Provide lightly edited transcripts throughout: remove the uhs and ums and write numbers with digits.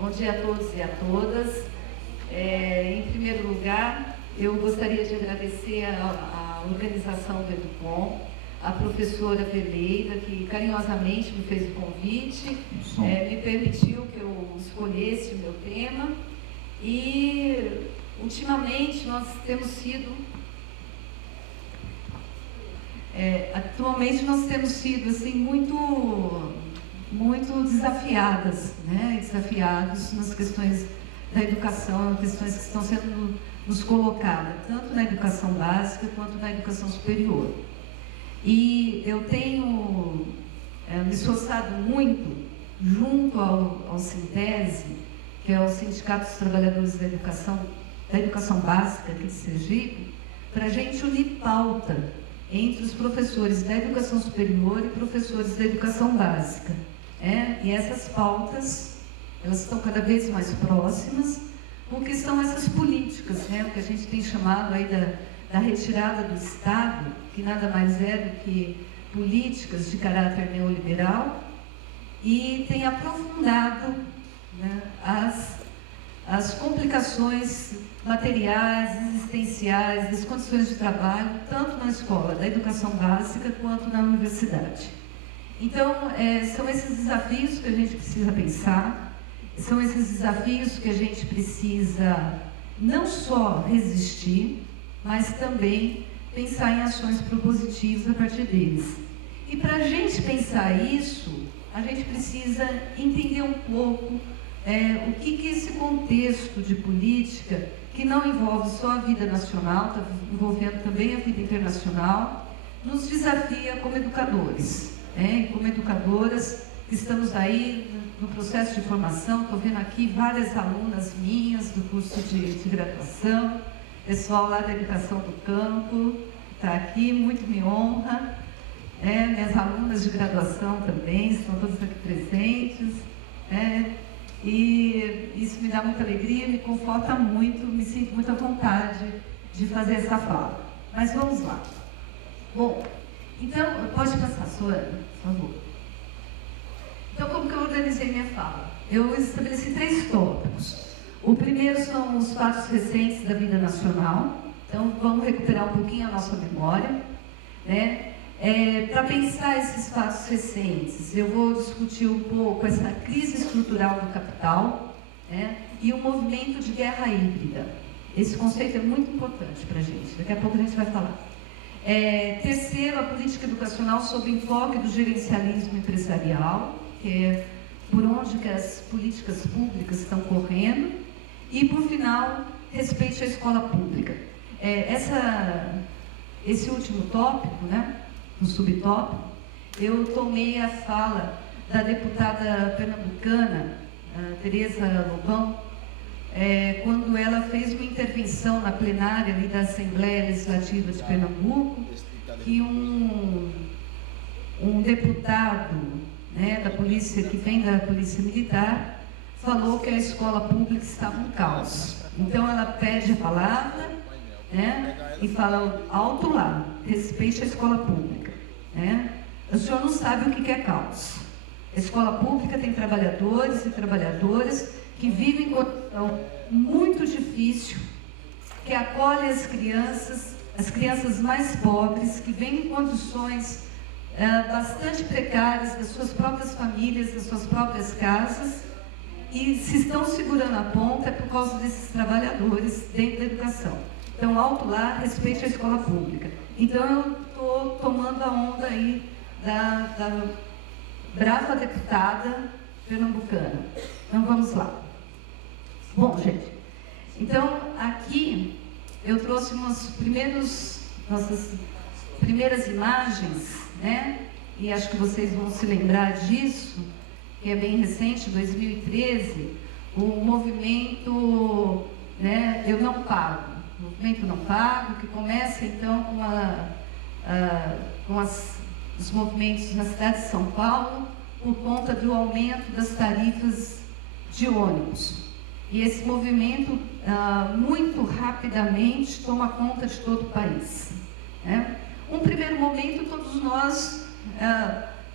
Bom dia a todos e a todas. Em primeiro lugar, eu gostaria de agradecer a organização do Educom, a professora Peleira, que carinhosamente me fez o convite, me permitiu que eu escolhesse o meu tema. E, ultimamente, nós temos sido... atualmente, nós temos sido, assim, muito desafiadas, né? Desafiados nas questões da educação, questões que estão sendo nos colocadas, tanto na educação básica quanto na educação superior. E eu tenho me esforçado muito, junto ao Sintese, que é o Sindicato dos Trabalhadores da Educação Básica aqui de Sergipe, para a gente unir pauta entre os professores da educação superior e professores da educação básica. E essas pautas, elas estão cada vez mais próximas, porque são essas políticas, o que a gente tem chamado aí da retirada do Estado, que nada mais é do que políticas de caráter neoliberal, e tem aprofundado, né, as complicações materiais, existenciais, das condições de trabalho, tanto na escola da educação básica quanto na universidade. Então, são esses desafios que a gente precisa pensar, são esses desafios que a gente precisa não só resistir, mas também pensar em ações propositivas a partir deles. E para a gente pensar isso, a gente precisa entender um pouco o que esse contexto de política, que não envolve só a vida nacional, está envolvendo também a vida internacional, nos desafia como educadores, como educadoras que estamos aí no processo de formação. Estou vendo aqui várias alunas minhas do curso de graduação, pessoal lá da Educação do Campo está aqui, muito me honra. Minhas alunas de graduação também estão todas aqui presentes. E isso me dá muita alegria, me conforta muito, me sinto muito à vontade de fazer essa fala. Mas vamos lá. Bom, então, pode passar, Sorana, por favor. Então, como que eu organizei minha fala? Eu estabeleci 3 tópicos. O primeiro são os fatos recentes da vida nacional. Então, vamos recuperar um pouquinho a nossa memória, né? Para pensar esses fatos recentes, eu vou discutir um pouco essa crise estrutural do capital, né, e o movimento de guerra híbrida. Esse conceito é muito importante para a gente, daqui a pouco a gente vai falar. Terceiro, a política educacional sob enfoque do gerencialismo empresarial, que é por onde que as políticas públicas estão correndo. E, por final, respeite a escola pública. Esse último tópico, né, no subtópico, eu tomei a fala da deputada pernambucana, Tereza Lobão, quando ela fez uma intervenção na plenária ali da Assembleia Legislativa de Pernambuco, que um deputado, né, da polícia, que vem da Polícia Militar, falou que a escola pública estava um caos. Então ela pede a palavra, né, e fala alto lá, respeite a escola pública. O senhor não sabe o que é caos. A escola pública tem trabalhadores e trabalhadoras que vivem em condição muito difícil, que acolhem as crianças mais pobres, que vêm em condições bastante precárias das suas próprias famílias, das suas próprias casas, e se estão segurando a ponta é por causa desses trabalhadores dentro da educação. Então, alto lá, respeite a escola pública. Então, eu estou tomando a onda aí da brava deputada pernambucana. Então, vamos lá. Bom, gente, então, aqui eu trouxe nossas primeiras imagens, né? E acho que vocês vão se lembrar disso, que é bem recente, 2013, o movimento, né, Eu Não Pago. O movimento Não Pago, que começa então com os movimentos na cidade de São Paulo, por conta do aumento das tarifas de ônibus. E esse movimento, muito rapidamente, toma conta de todo o país. Né? Um primeiro momento, todos nós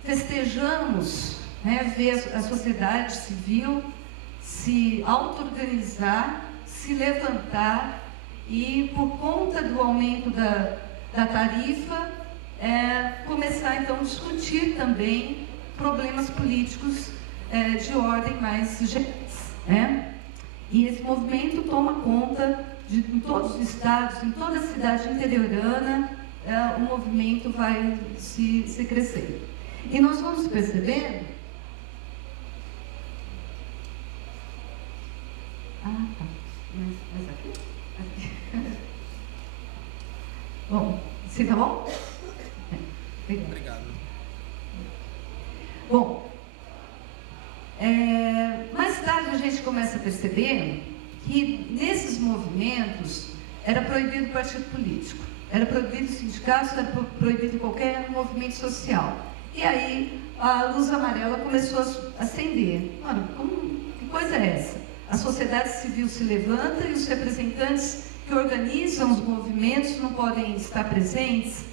festejamos, né, ver a sociedade civil se auto-organizar, se levantar e, por conta do aumento da tarifa, começar então a discutir também problemas políticos de ordem mais gerais, né? E esse movimento toma conta em todos os estados, em toda a cidade interiorana, o movimento vai se crescendo. E nós vamos percebendo... Ah, tá. Mas aqui? Bom, sim, tá bom? Obrigado. Bom, mais tarde a gente começa a perceber que nesses movimentos era proibido partido político, era proibido sindicatos, era proibido qualquer movimento social. E aí a luz amarela começou a acender. Olha, que coisa é essa? A sociedade civil se levanta e os representantes que organizam os movimentos não podem estar presentes.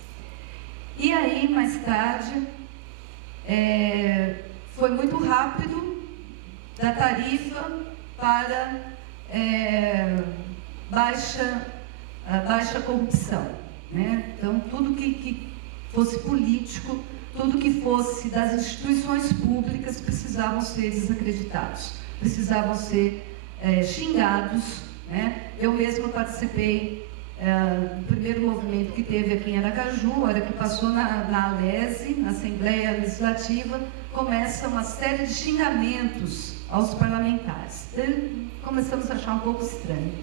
E aí, mais tarde, foi muito rápido da tarifa para baixa corrupção, né? Então, tudo que fosse político, tudo que fosse das instituições públicas precisavam ser desacreditados, precisavam ser xingados, né? Eu mesma participei do primeiro movimento que teve aqui em Aracaju, a hora que passou na ALESE, na Assembleia Legislativa, começa uma série de xingamentos aos parlamentares. Então, começamos a achar um pouco estranho.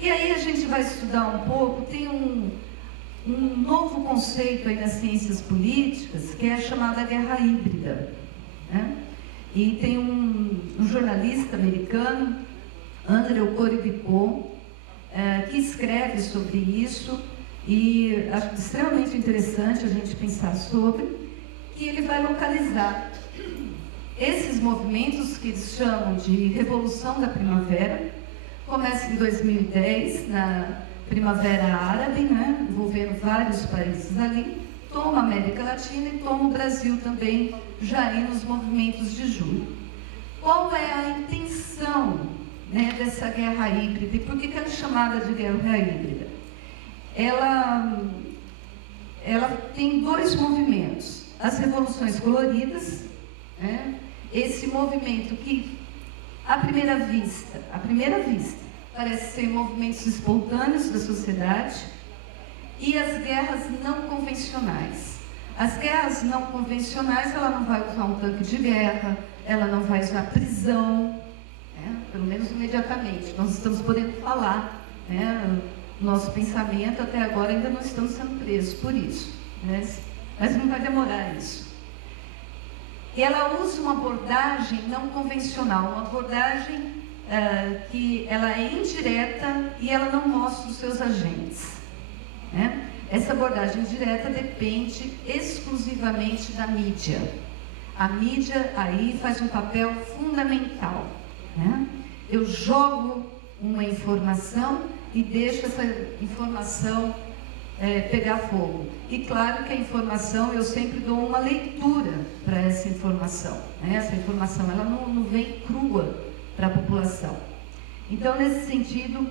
E aí a gente vai estudar um pouco, tem um novo conceito aí nas ciências políticas, que é a chamada guerra híbrida, né? E tem um jornalista americano, Andrew Korybikov, que escreve sobre isso, e acho extremamente interessante a gente pensar sobre, que ele vai localizar esses movimentos que eles chamam de Revolução da Primavera. Começa em 2010, na Primavera Árabe, né, envolvendo vários países ali, toma a América Latina e toma o Brasil também, já aí nos movimentos de julho. Qual é a intenção, né, dessa guerra híbrida? E por que ela é chamada de guerra híbrida? Ela tem dois movimentos. As revoluções coloridas, né, esse movimento que, à primeira vista, parece ser movimentos espontâneos da sociedade, e as guerras não convencionais. As guerras não convencionais, ela não vai usar um tanque de guerra, ela não vai usar prisão, né, pelo menos imediatamente. Nós estamos podendo falar, né, nosso pensamento até agora ainda não estamos sendo presos por isso, né, mas não vai demorar isso. E ela usa uma abordagem não convencional, uma abordagem que ela é indireta e ela não mostra os seus agentes, né? Essa abordagem direta depende exclusivamente da mídia. A mídia aí faz um papel fundamental, né? Eu jogo uma informação e deixo essa informação pegar fogo. E claro que a informação, eu sempre dou uma leitura para essa informação, né? Essa informação ela não vem crua para a população. Então, nesse sentido,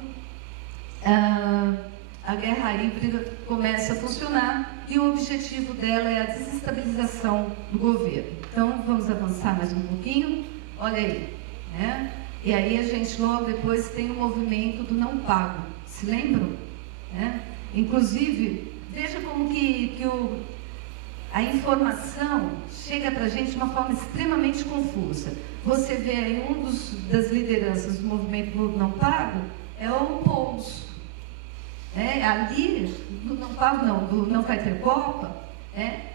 a guerra híbrida começa a funcionar e o objetivo dela é a desestabilização do governo. Então, vamos avançar mais um pouquinho. Olha aí, né? E aí a gente logo depois tem o movimento do não pago. Se lembram? Né? Inclusive, veja como que a informação chega para a gente de uma forma extremamente confusa. Você vê aí das lideranças do movimento do não pago, é o Pouso. Ali, do não pago não, do não vai ter Copa,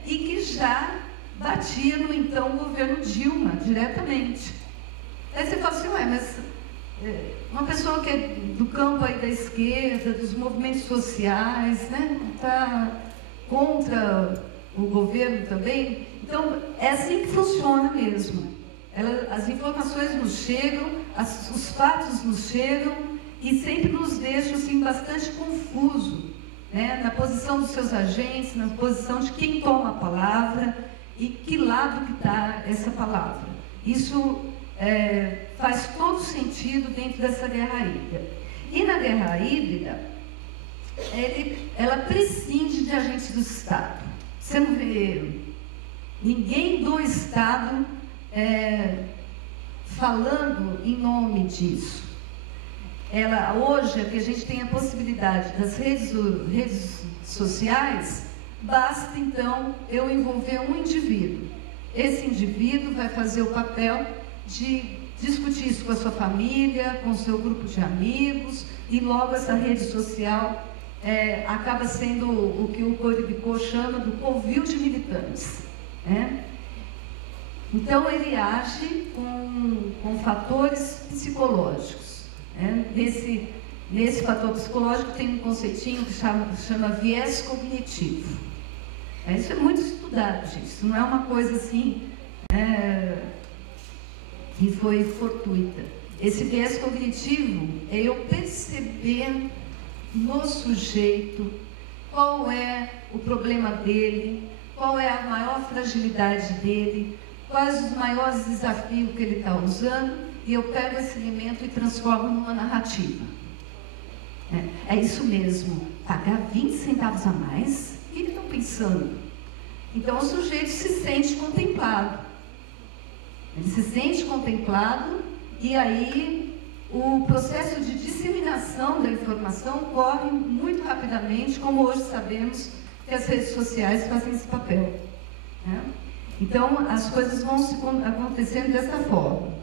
e que já batia no então governo Dilma, diretamente. Aí você fala assim, ué, mas uma pessoa que é do campo aí da esquerda, dos movimentos sociais, né, está contra o governo também. Então, é assim que funciona mesmo. As informações nos chegam, os fatos nos chegam e sempre nos deixam assim, bastante confuso, né, na posição dos seus agentes, na posição de quem toma a palavra e que lado que está essa palavra. Isso faz todo sentido dentro dessa guerra híbrida. E na guerra híbrida, ela prescinde de agentes do Estado. Você não vê ninguém do Estado falando em nome disso. Hoje, que a gente tem a possibilidade das redes sociais, basta, então, eu envolver um indivíduo. Esse indivíduo vai fazer o papel de discutir isso com a sua família, com o seu grupo de amigos, e logo essa rede social acaba sendo o que o Coribicô chama do covil de militantes. Então, ele age com fatores psicológicos. Nesse fator psicológico tem um conceitinho que chama viés cognitivo. Isso é muito estudado, gente. Isso não é uma coisa assim que foi fortuita. Esse viés cognitivo é eu perceber no sujeito qual é o problema dele, qual é a maior fragilidade dele, quais os maiores desafios que ele está usando, e eu pego esse elemento e transformo numa narrativa. É isso mesmo, pagar 20 centavos a mais? O que eles estão pensando? Então o sujeito se sente contemplado. Ele se sente contemplado, e aí o processo de disseminação da informação corre muito rapidamente, como hoje sabemos que as redes sociais fazem esse papel. Então, as coisas vão acontecendo dessa forma.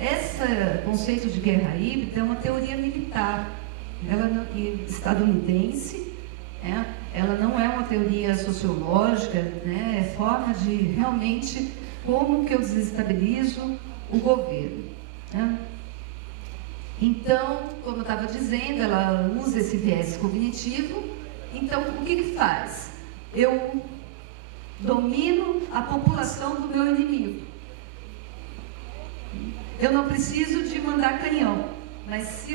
Esse conceito de guerra híbrida é uma teoria militar, estadunidense. Ela não é uma teoria sociológica, é forma de realmente como que eu desestabilizo o governo. Então, como eu estava dizendo, ela usa esse viés cognitivo. Então, o que ele faz? Eu domino a população do meu inimigo. Eu não preciso de mandar canhão, mas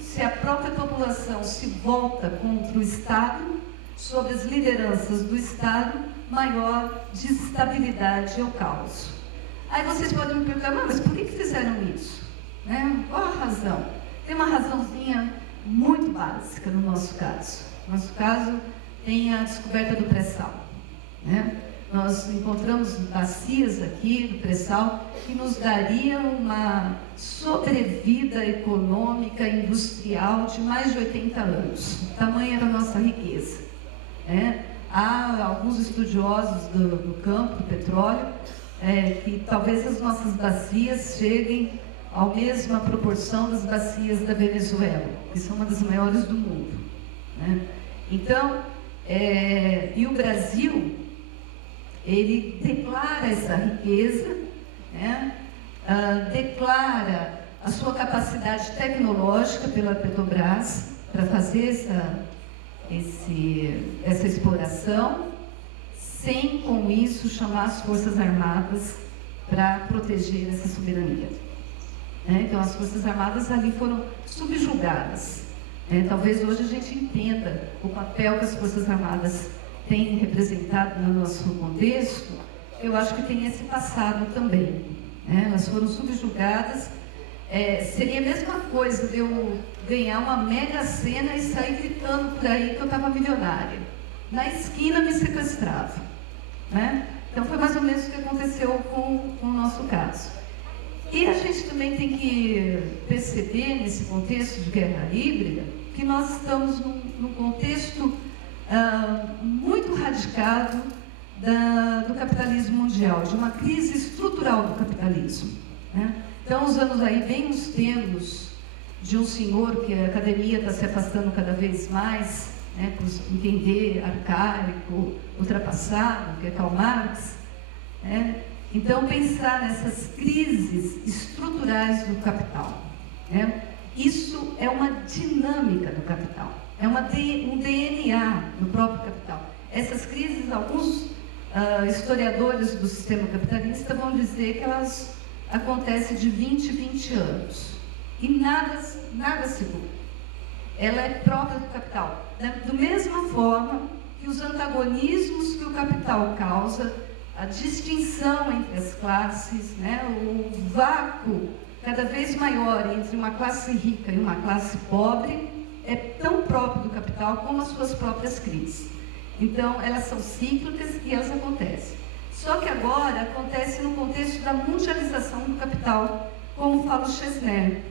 se a própria população se volta contra o Estado, sobre as lideranças do Estado, maior desestabilidade eu causo. Aí vocês podem me perguntar, mas por que fizeram isso? Qual a razão? Tem uma razãozinha muito básica no nosso caso. No nosso caso, tem a descoberta do pré-sal. Nós encontramos bacias aqui do pré-sal que nos dariam uma sobrevida econômica e industrial de mais de 80 anos. O tamanho era a nossa riqueza. Há alguns estudiosos do campo, do petróleo, que talvez as nossas bacias cheguem à mesma proporção das bacias da Venezuela, que são uma das maiores do mundo. Então, e o Brasil, ele declara essa riqueza, declara a sua capacidade tecnológica pela Petrobras para fazer essa exploração, sem com isso chamar as Forças Armadas para proteger essa soberania. Então as Forças Armadas ali foram subjugadas. Talvez hoje a gente entenda o papel que as Forças Armadas têm representado no nosso contexto. Eu acho que tem esse passado também. Elas foram subjugadas. Seria a mesma coisa de eu ganhar uma mega sena e sair gritando por aí que eu estava milionária. Na esquina me sequestrava. Então foi mais ou menos o que aconteceu com o nosso caso. E a gente também tem que perceber, nesse contexto de guerra híbrida, que nós estamos num contexto muito radicado do capitalismo mundial, de uma crise estrutural do capitalismo. Então, usamos aí bem os termos de um senhor que a academia está se afastando cada vez mais, por entender arcaico, ultrapassado, que é Karl Marx. Então, pensar nessas crises estruturais do capital. Isso é uma dinâmica do capital, é um DNA do próprio capital. Essas crises, alguns historiadores do sistema capitalista vão dizer que elas acontecem de 20 em 20 anos. E nada seguro. Ela é própria do capital. Da mesma forma que os antagonismos que o capital causa, a distinção entre as classes, né, o vácuo cada vez maior entre uma classe rica e uma classe pobre, é tão próprio do capital como as suas próprias crises. Então, elas são cíclicas e elas acontecem. Só que agora acontece no contexto da mundialização do capital, como fala o Chesner.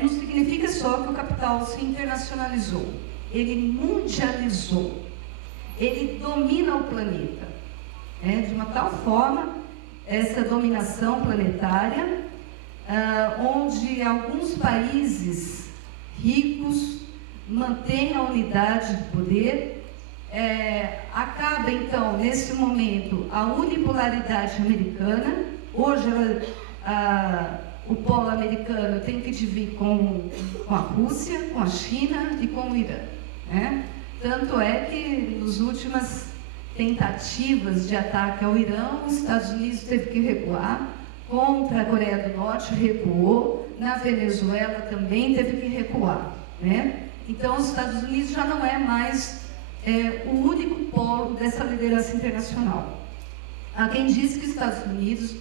Não significa só que o capital se internacionalizou, ele mundializou, ele domina o planeta. De uma tal forma, essa dominação planetária, onde alguns países ricos mantêm a unidade do poder, acaba então, nesse momento, a unipolaridade americana. Hoje, o polo americano tem que dividir com a Rússia, com a China e com o Irã. Tanto é que, nas últimas tentativas de ataque ao Irã, os Estados Unidos teve que recuar, contra a Coreia do Norte recuou, na Venezuela também teve que recuar. Então, os Estados Unidos já não é mais o único polo dessa liderança internacional. Há quem diz que os Estados Unidos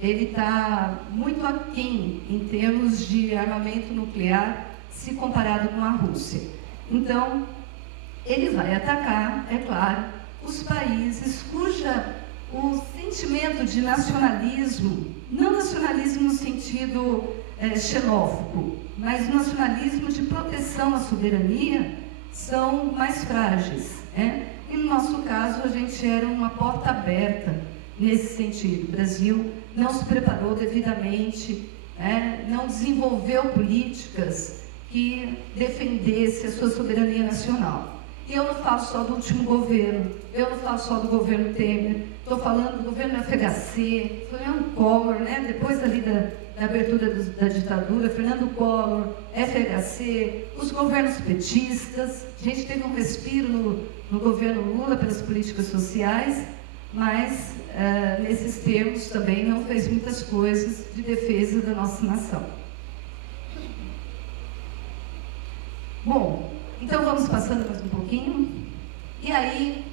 ele está muito aquém em termos de armamento nuclear se comparado com a Rússia. Então, ele vai atacar, é claro, os países cuja o sentimento de nacionalismo, não nacionalismo no sentido xenófobo, mas nacionalismo de proteção à soberania, são mais frágeis. E no nosso caso, a gente era uma porta aberta nesse sentido. O Brasil não se preparou devidamente, não desenvolveu políticas que defendessem a sua soberania nacional. E eu não falo só do último governo, eu não falo só do governo Temer, estou falando do governo FHC, Fernando Collor, depois ali da abertura da ditadura, Fernando Collor, FHC, os governos petistas. A gente teve um respiro no governo Lula pelas políticas sociais, mas nesses termos também não fez muitas coisas de defesa da nossa nação. Bom, então vamos passando mais um pouquinho. E aí,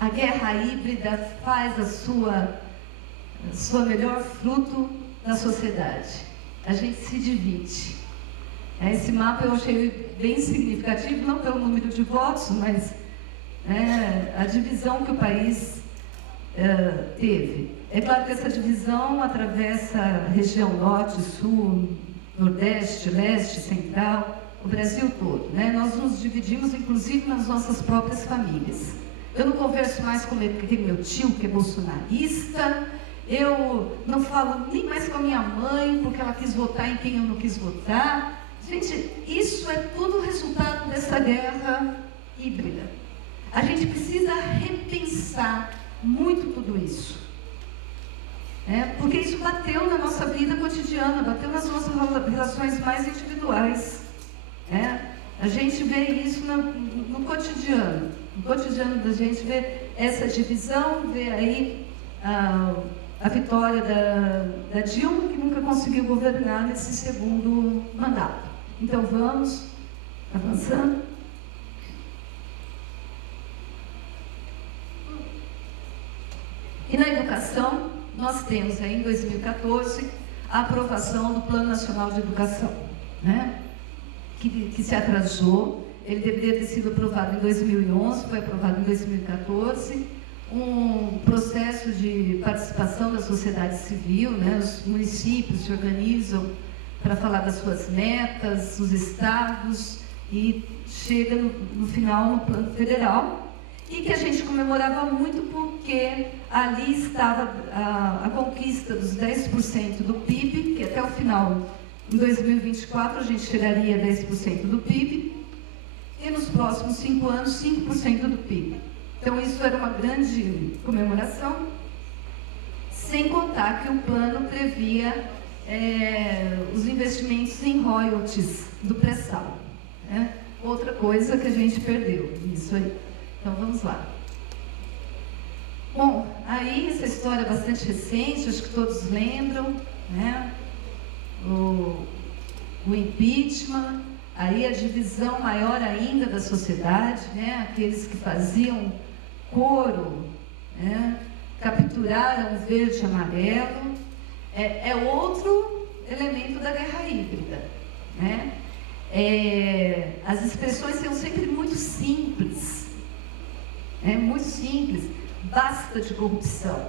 a guerra híbrida faz a sua melhor fruto na sociedade. A gente se divide. Esse mapa eu achei bem significativo, não pelo número de votos, mas a divisão que o país teve. É claro que essa divisão atravessa a região norte, sul, nordeste, leste, central, o Brasil todo. Nós nos dividimos, inclusive, nas nossas próprias famílias. Eu não converso mais com aquele meu tio, que é bolsonarista. Eu não falo nem mais com a minha mãe, porque ela quis votar em quem eu não quis votar. Gente, isso é tudo resultado dessa guerra híbrida. A gente precisa repensar muito tudo isso. Porque isso bateu na nossa vida cotidiana, bateu nas nossas relações mais individuais. A gente vê isso no cotidiano. No cotidiano da gente vê essa divisão, vê aí a vitória da Dilma, que nunca conseguiu governar nesse segundo mandato. Então vamos avançando. E na educação, nós temos aí em 2014 a aprovação do Plano Nacional de Educação, que se atrasou. Ele deveria ter sido aprovado em 2011, foi aprovado em 2014. Um processo de participação da sociedade civil, os municípios se organizam para falar das suas metas, os estados, e chega no final no plano federal, e que a gente comemorava muito porque ali estava a conquista dos 10% do PIB, que até o final, em 2024, a gente chegaria a 10% do PIB, e nos próximos 5 anos, 5% do PIB. Então, isso era uma grande comemoração, sem contar que o plano previa os investimentos em royalties do pré-sal. Outra coisa que a gente perdeu, isso aí. Então, vamos lá. Bom, aí essa história é bastante recente, acho que todos lembram, o impeachment. aí a divisão maior ainda da sociedade, né? Aqueles que faziam coro, né? Capturaram o verde e amarelo, é outro elemento da guerra híbrida, né? As expressões são sempre muito simples, muito simples, basta de corrupção.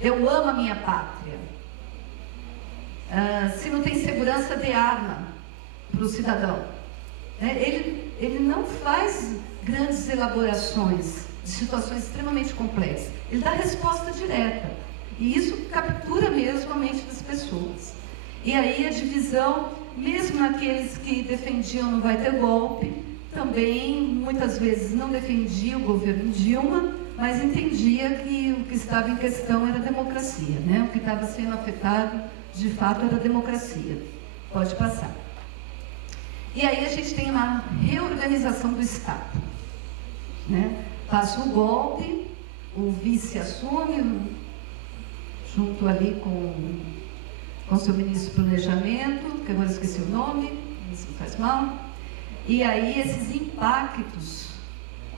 Eu amo a minha pátria. Se não tem segurança, dê arma para o cidadão. Ele não faz grandes elaborações de situações extremamente complexas. Ele dá resposta direta. E isso captura mesmo a mente das pessoas. E aí a divisão, mesmo naqueles que defendiam não vai ter golpe, também muitas vezes não defendia o governo Dilma, mas entendia que o que estava em questão era a democracia, né? O que estava sendo afetado, de fato, era a democracia. Pode passar. E aí a gente tem uma reorganização do Estado, né? Passa o golpe, o vice assume, junto ali com seu ministro do Planejamento, que agora esqueci o nome, isso não faz mal. E aí esses impactos,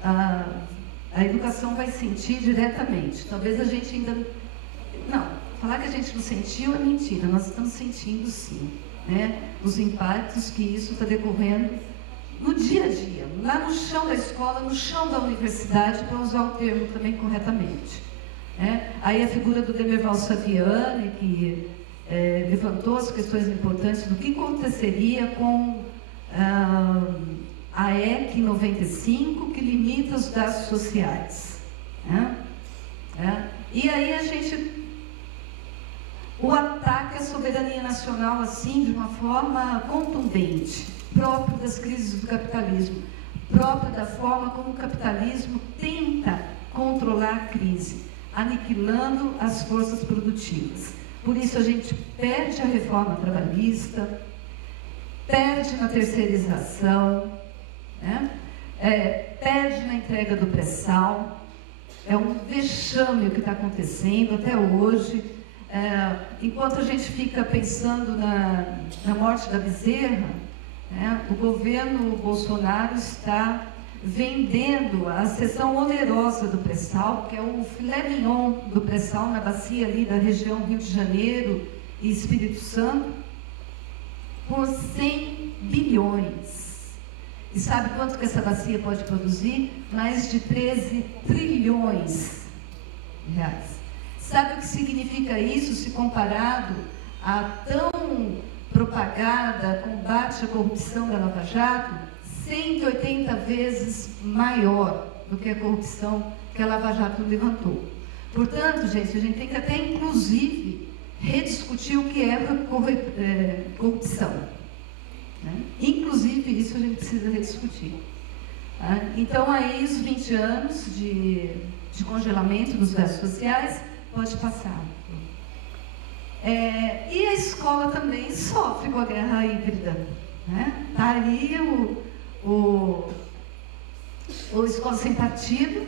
a educação vai sentir diretamente. Talvez a gente ainda... Não, falar que a gente não sentiu é mentira, nós estamos sentindo sim, né? Os impactos que isso está decorrendo no dia a dia, lá no chão da escola, no chão da universidade, para usar o termo também corretamente. Aí a figura do Demerval Saviani, que levantou as questões importantes do que aconteceria com a EC 95, que limita os gastos sociais. E aí a gente... O ataque à soberania nacional, assim, de uma forma contundente, próprio das crises do capitalismo, próprio da forma como o capitalismo tenta controlar a crise, aniquilando as forças produtivas. Por isso a gente perde a reforma trabalhista, perde na terceirização, né? Perde na entrega do pré-sal. É um vexame o que está acontecendo até hoje. Enquanto a gente fica pensando na morte da Bezerra, né, o governo Bolsonaro está vendendo a seção onerosa do pré-sal, que é o filé mignon do pré-sal na bacia ali da região Rio de Janeiro e Espírito Santo, por 100 bilhões. E sabe quanto que essa bacia pode produzir? Mais de 13 trilhões de reais. Sabe o que significa isso se comparado à tão propagada combate à corrupção da Lava Jato? 180 vezes maior do que a corrupção que a Lava Jato levantou. Portanto, gente, a gente tem que até, inclusive, rediscutir o que é corrupção. Né? Inclusive, isso a gente precisa rediscutir. Então, aí, os 20 anos de congelamento dos gastos sociais, pode passar. E a escola também sofre com a guerra híbrida. Né? Está ali o Escola Sem Partido,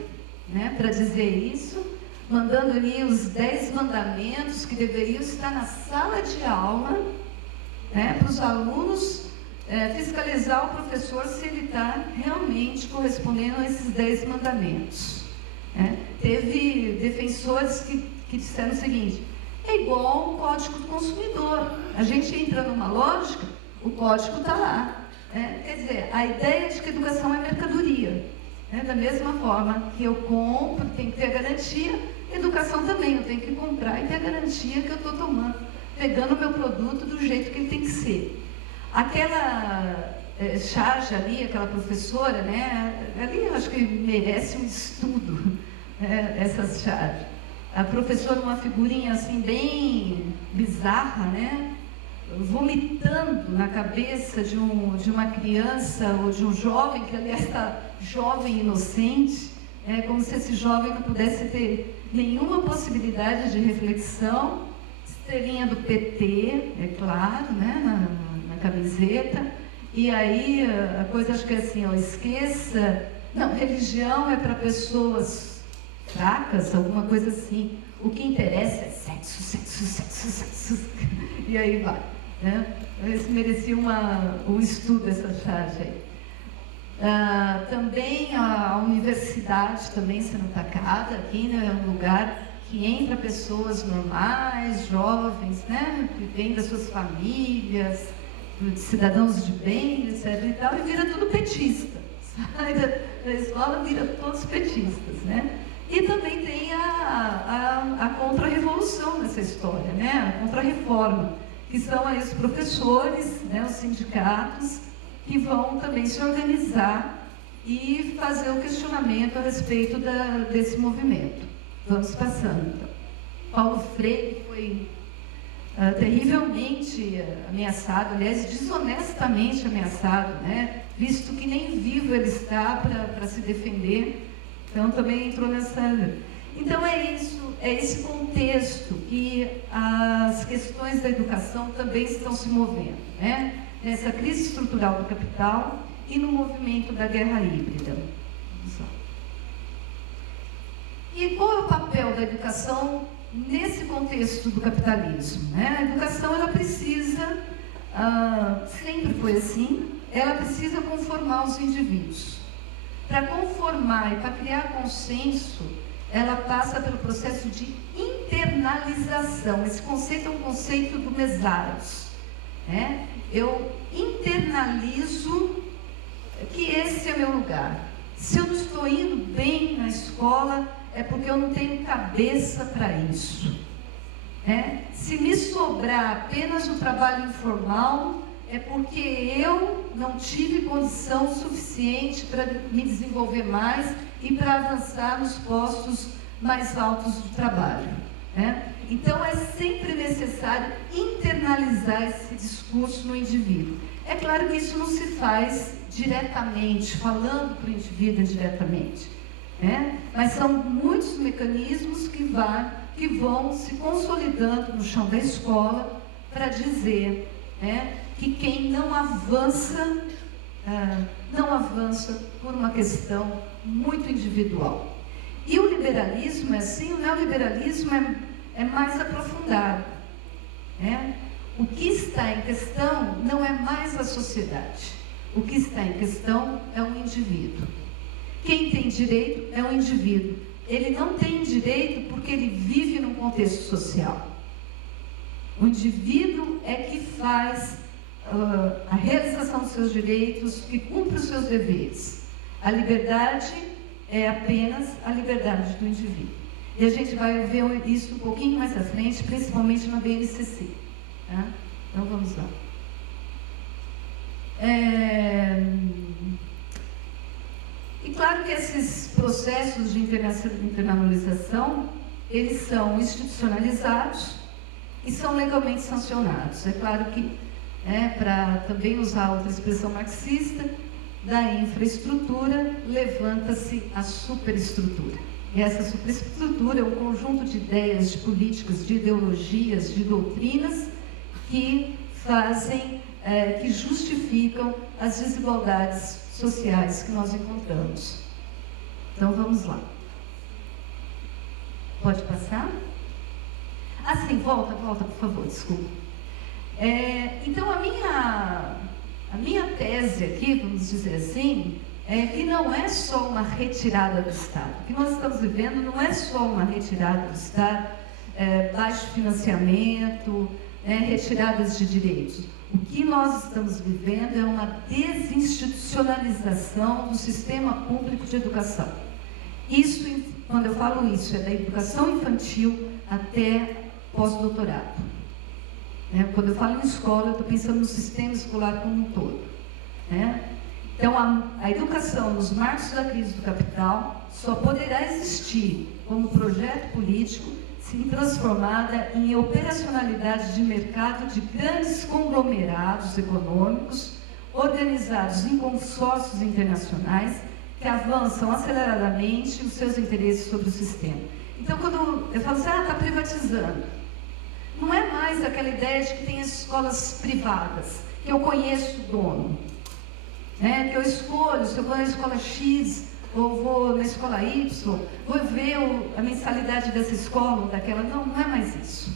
né, para dizer isso, mandando ali os 10 mandamentos que deveriam estar na sala de aula, né, para os alunos fiscalizar o professor se ele está realmente correspondendo a esses 10 mandamentos. Teve defensores que disseram o seguinte: é igual o Código do Consumidor. A gente entra numa lógica, o código está lá. Quer dizer, a ideia de que educação é mercadoria. Da mesma forma que eu compro, tenho que ter a garantia, educação também, eu tenho que comprar e ter a garantia que eu estou tomando, pegando o meu produto do jeito que ele tem que ser. Aquela charge ali, aquela professora, né, ali eu acho que merece um estudo, essas charges. A professora, uma figurinha assim bem bizarra, né, vomitando na cabeça de uma criança ou de um jovem, que aliás está jovem inocente, como se esse jovem não pudesse ter nenhuma possibilidade de reflexão, estrelinha do PT, é claro, né, na camiseta, e aí a coisa acho que é assim, esqueça, não, religião é para pessoas fracas, alguma coisa assim, o que interessa é sexo, sexo, sexo, sexo, e aí vai. né? Esse merecia um estudo, essa charge aí. Também a universidade também sendo atacada aqui, né? É um lugar que entra pessoas normais, jovens, né? Que vêm das suas famílias, cidadãos de bem, etc. e tal, e vira tudo petista. Sai da escola, vira todos petistas, né? E também tem a contra-revolução nessa história, né? A contra-reforma, que são aí os professores, né? Os sindicatos, que vão também se organizar e fazer o questionamento a respeito desse movimento. Vamos passando, então. Paulo Freire foi terrivelmente ameaçado, aliás, desonestamente ameaçado, né? Visto que nem vivo ele está para se defender. Então, também entrou nessa... Então, é isso, é esse contexto que as questões da educação também estão se movendo, né? Nessa crise estrutural do capital e no movimento da guerra híbrida. E qual é o papel da educação nesse contexto do capitalismo, né? A educação, ela precisa, sempre foi assim, ela precisa conformar os indivíduos. Para conformar e para criar consenso, ela passa pelo processo de internalização. Esse conceito é um conceito do Mesaros, né? Eu internalizo que esse é meu lugar. Se eu não estou indo bem na escola, é porque eu não tenho cabeça para isso. Se me sobrar apenas o trabalho informal, é porque eu não tive condição suficiente para me desenvolver mais e para avançar nos postos mais altos do trabalho, né? Então, é sempre necessário internalizar esse discurso no indivíduo. É claro que isso não se faz diretamente, falando para o indivíduo diretamente, né? Mas são muitos mecanismos que vão se consolidando no chão da escola para dizer, né, que quem não avança por uma questão muito individual. E o liberalismo é assim, o neoliberalismo é mais aprofundado, né? O que está em questão não é mais a sociedade. O que está em questão é o indivíduo. Quem tem direito é o indivíduo. Ele não tem direito porque ele vive num contexto social. O indivíduo é que faz a realização dos seus direitos, que cumpre os seus deveres. A liberdade é apenas a liberdade do indivíduo. E a gente vai ver isso um pouquinho mais à frente, principalmente na BNCC. Tá? Então, vamos lá. E claro que esses processos de internalização, eles são institucionalizados e são legalmente sancionados. É claro que, para também usar outra expressão marxista, da infraestrutura levanta-se a superestrutura. E essa superestrutura é um conjunto de ideias, de políticas, de ideologias, de doutrinas que fazem, que justificam as desigualdades sociais que nós encontramos. Então, vamos lá. Pode passar? Sim, volta, por favor, desculpa. Então, a minha tese aqui, vamos dizer assim, é que não é só uma retirada do Estado. O que nós estamos vivendo não é só uma retirada do Estado, baixo financiamento, retiradas de direitos. O que nós estamos vivendo é uma desinstitucionalização do sistema público de educação. Isso, quando eu falo isso, é da educação infantil até pós-doutorado. Quando eu falo em escola, eu estou pensando no sistema escolar como um todo. Então, a educação nos marcos da crise do capital só poderá existir como projeto político se transformada em operacionalidade de mercado de grandes conglomerados econômicos organizados em consórcios internacionais que avançam aceleradamente os seus interesses sobre o sistema. Então, quando eu falo assim, está privatizando, não é mais aquela ideia de que tem as escolas privadas, que eu conheço o dono, que eu escolho, se eu vou na escola X ou vou na escola Y, vou ver a mensalidade dessa escola ou daquela. Não, não é mais isso.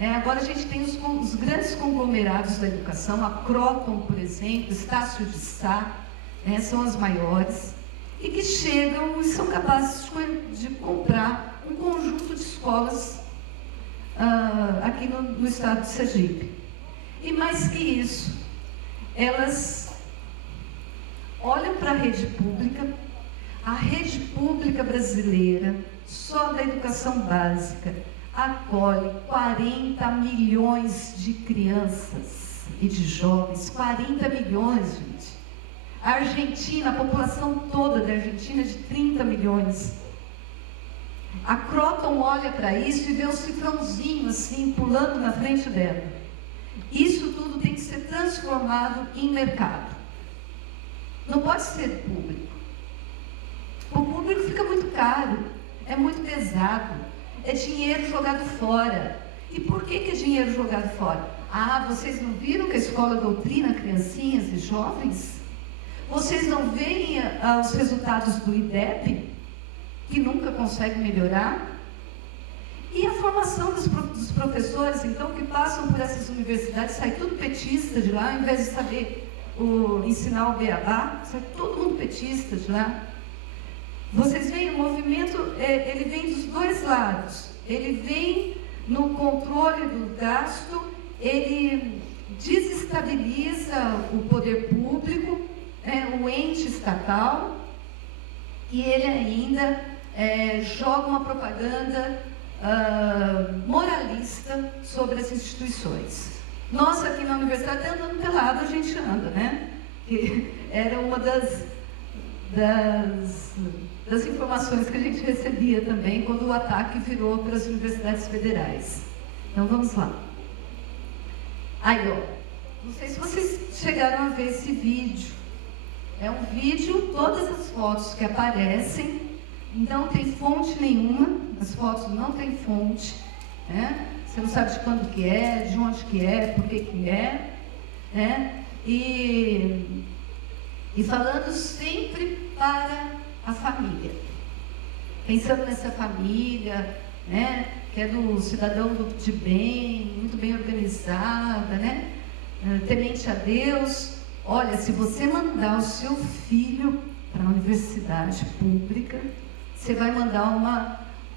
Agora a gente tem os grandes conglomerados da educação, a Croton, por exemplo, Estácio de Sá, são as maiores, e que chegam e são capazes de comprar um conjunto de escolas aqui no estado de Sergipe. E mais que isso, elas olham para a rede pública brasileira, só da educação básica, acolhe 40 milhões de crianças e de jovens, 40 milhões, gente. A Argentina, a população toda da Argentina é de 30 milhões. A Croton olha para isso e vê um cifrãozinho assim, pulando na frente dela. Isso tudo tem que ser transformado em mercado. Não pode ser público. O público fica muito caro, é muito pesado. É dinheiro jogado fora. E por que é dinheiro jogado fora? Vocês não viram que a escola doutrina criancinhas e jovens? Vocês não veem os resultados do IDEB, que nunca consegue melhorar? E a formação dos professores, então, que passam por essas universidades, sai tudo petista de lá, ao invés de saber ensinar o beabá, sai todo mundo petista de lá. Vocês veem, o movimento, ele vem dos dois lados. Ele vem no controle do gasto, ele desestabiliza o poder público, o ente estatal, e ele ainda joga uma propaganda moralista sobre as instituições. Nós aqui na universidade, andando pelado, a gente anda, né? Que era uma das informações que a gente recebia também quando o ataque virou para as universidades federais. Então, vamos lá. Aí, não sei se vocês chegaram a ver esse vídeo. É um vídeo, todas as fotos que aparecem, não tem fonte nenhuma, as fotos não têm fonte, né? Você não sabe de quando que é, de onde que é, por que é, né? E falando sempre para a família, pensando nessa família, né, que é do cidadão de bem, muito bem organizada, né, temente a Deus. Olha, se você mandar o seu filho para a universidade pública, você vai mandar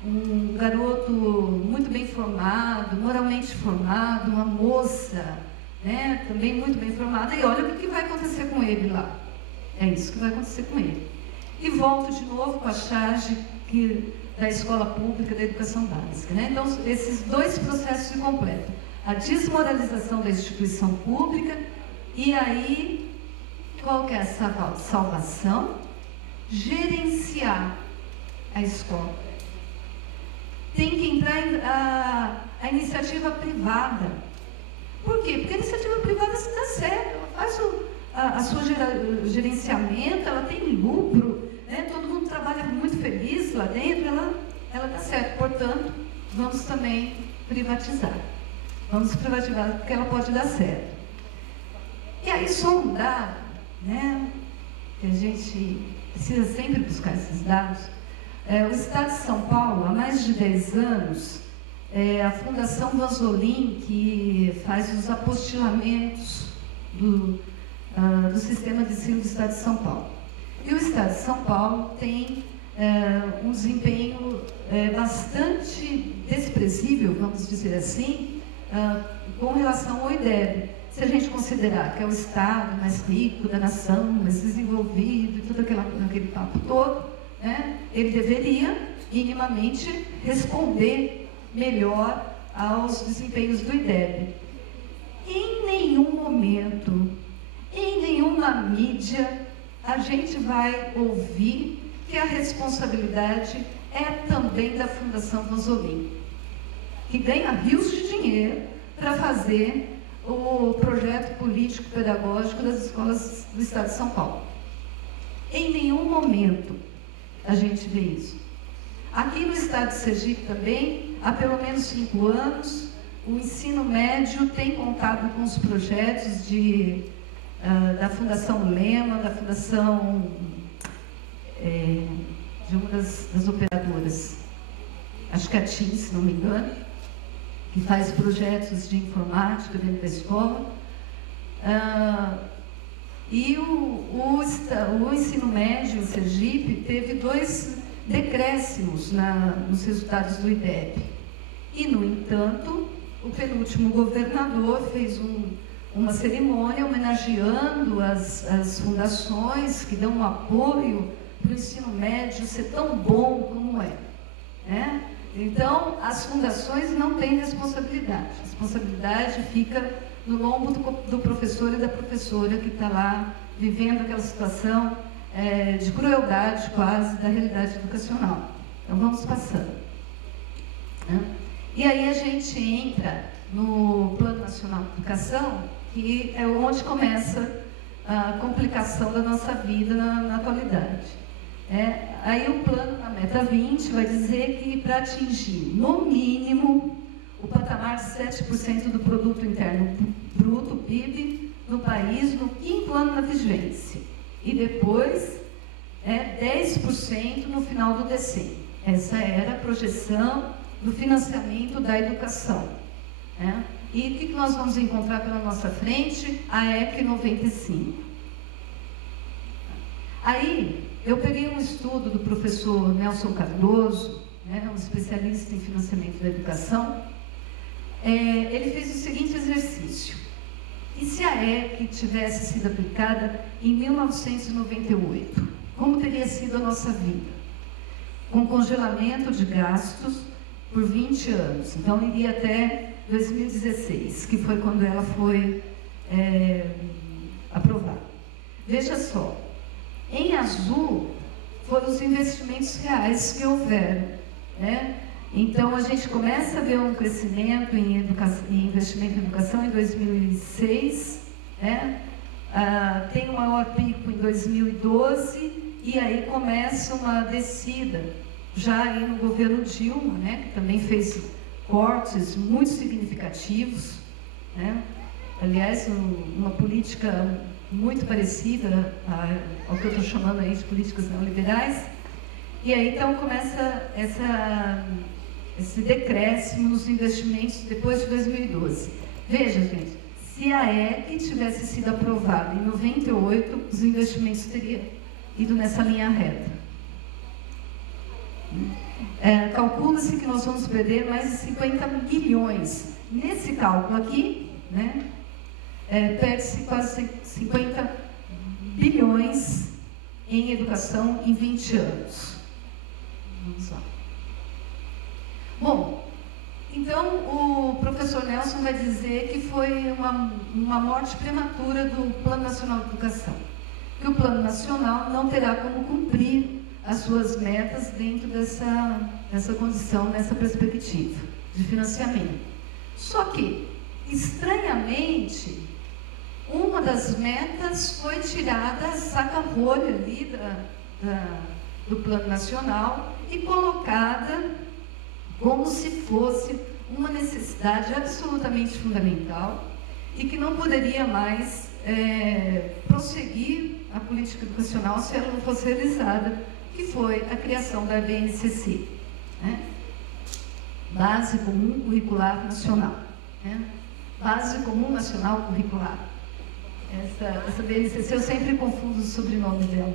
um garoto muito bem formado, moralmente formado, uma moça, né, também muito bem formada, e olha o que vai acontecer com ele lá. É isso que vai acontecer com ele. E volto de novo com a charge da escola pública, da educação básica, né? Então, esses dois processos se completam. A desmoralização da instituição pública, e aí, qual que é a salvação? Gerenciar a escola. Tem que entrar a iniciativa privada. Por quê? Porque a iniciativa privada se dá certo, ela faz a sua gerenciamento, ela tem lucro, né? Todo mundo trabalha muito feliz lá dentro, ela dá certo. Portanto, vamos também privatizar. Vamos privatizar porque ela pode dar certo. E aí, só um dado, né, que a gente precisa sempre buscar esses dados. O Estado de São Paulo, há mais de 10 anos, a Fundação Vansolim, que faz os apostilamentos do sistema de ensino do Estado de São Paulo. E o Estado de São Paulo tem um desempenho bastante desprezível, vamos dizer assim, com relação ao IDEB. Se a gente considerar que é o Estado mais rico da nação, mais desenvolvido, e todo aquele papo todo, né, ele deveria, minimamente, responder melhor aos desempenhos do IDEB. Em nenhum momento, em nenhuma mídia, a gente vai ouvir que a responsabilidade é também da Fundação Vansolim, que ganha rios de dinheiro para fazer o projeto político-pedagógico das escolas do Estado de São Paulo. Em nenhum momento a gente vê isso. Aqui no Estado de Sergipe também, há pelo menos 5 anos, o ensino médio tem contado com os projetos da Fundação Lema, da Fundação de uma das operadoras, acho que a TIM, se não me engano, que faz projetos de informática dentro da escola. E o ensino médio em Sergipe teve 2 decréscimos nos resultados do IDEB. E, no entanto, o penúltimo governador fez uma cerimônia homenageando as fundações que dão um apoio para o ensino médio ser tão bom como é. Né? Então, as fundações não têm responsabilidade. A responsabilidade fica no lombo do professor e da professora que está lá vivendo aquela situação de crueldade quase da realidade educacional. Então, vamos passando. Né? E aí a gente entra no Plano Nacional de Educação, que é onde começa a complicação da nossa vida na atualidade. Aí o plano, na meta 20, vai dizer que para atingir, no mínimo, o patamar de 7% do Produto Interno Bruto, PIB, no país, no 5º ano da vigência. E depois, 10% no final do decênio. Essa era a projeção do financiamento da educação. E o que nós vamos encontrar pela nossa frente? A EC 95. Aí, eu peguei um estudo do professor Nelson Cardoso, um especialista em financiamento da educação. Ele fez o seguinte exercício: e se a EC tivesse sido aplicada em 1998? Como teria sido a nossa vida? Com congelamento de gastos por 20 anos. Então, iria até 2016, que foi quando ela foi aprovada. Veja só, em azul foram os investimentos reais que houveram. Então, a gente começa a ver um crescimento em investimento em educação em 2006, tem um maior pico em 2012, e aí começa uma descida, já aí no governo Dilma, que também fez cortes muito significativos, aliás, uma política muito parecida ao que eu estou chamando aí de políticas neoliberais. E aí, então, começa esse decréscimo nos investimentos depois de 2012. Veja, gente, se a EC tivesse sido aprovada em 98, os investimentos teriam ido nessa linha reta. Calcula-se que nós vamos perder mais de 50 bilhões. Nesse cálculo aqui, perde-se quase 50 bilhões em educação em 20 anos. Vamos lá. Bom, então o professor Nelson vai dizer que foi uma morte prematura do Plano Nacional de Educação, que o Plano Nacional não terá como cumprir as suas metas dentro dessa condição, nessa perspectiva de financiamento. Só que, estranhamente, uma das metas foi tirada, saca-rolha ali do Plano Nacional e colocada como se fosse uma necessidade absolutamente fundamental e que não poderia mais prosseguir a política educacional se ela não fosse realizada, que foi a criação da BNCC, Base Comum Curricular Nacional, Base Comum Nacional Curricular. Essa BNCC, eu sempre confundo o sobrenome dela,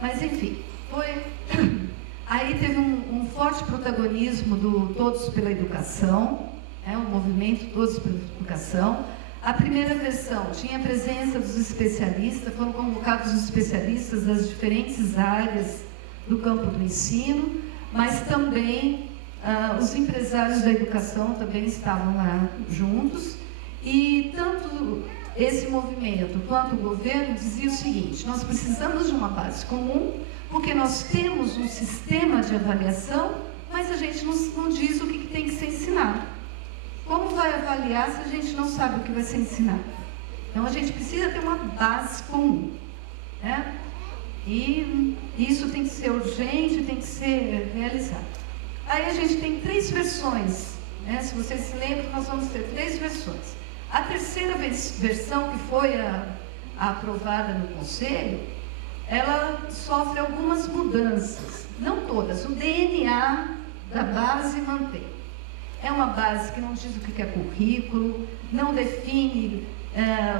mas enfim, aí teve um forte protagonismo do Todos pela Educação, o movimento Todos pela Educação. A primeira versão tinha a presença dos especialistas, foram convocados os especialistas das diferentes áreas do campo do ensino, mas também os empresários da educação também estavam lá juntos, e tanto esse movimento quanto o governo dizia o seguinte: nós precisamos de uma base comum, porque nós temos um sistema de avaliação, mas a gente não diz o que tem que ser ensinado. Como vai avaliar se a gente não sabe o que vai ser ensinado? Então, a gente precisa ter uma base comum. E isso tem que ser urgente, tem que ser realizado. Aí a gente tem 3 versões. Se vocês se lembram, nós vamos ter 3 versões. A terceira versão, que foi aprovada no Conselho, ela sofre algumas mudanças. Não todas. O DNA da base mantém. É uma base que não diz o que é currículo, não define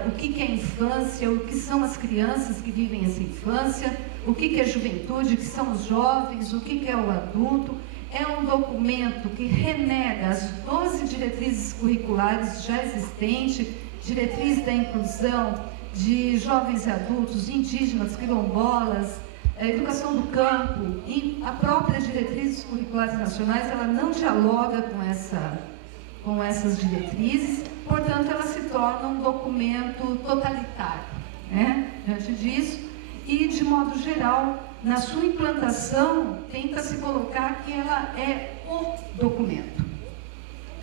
o que é infância, o que são as crianças que vivem essa infância, o que é juventude, o que são os jovens, o que é o adulto. É um documento que renega as 12 diretrizes curriculares já existentes, diretriz da inclusão de jovens e adultos, indígenas, quilombolas, educação do campo, e a própria diretrizes curriculares nacionais, ela não dialoga com essas diretrizes, portanto, ela se torna um documento totalitário, né, diante disso, e, de modo geral, na sua implantação, tenta se colocar que ela é o documento.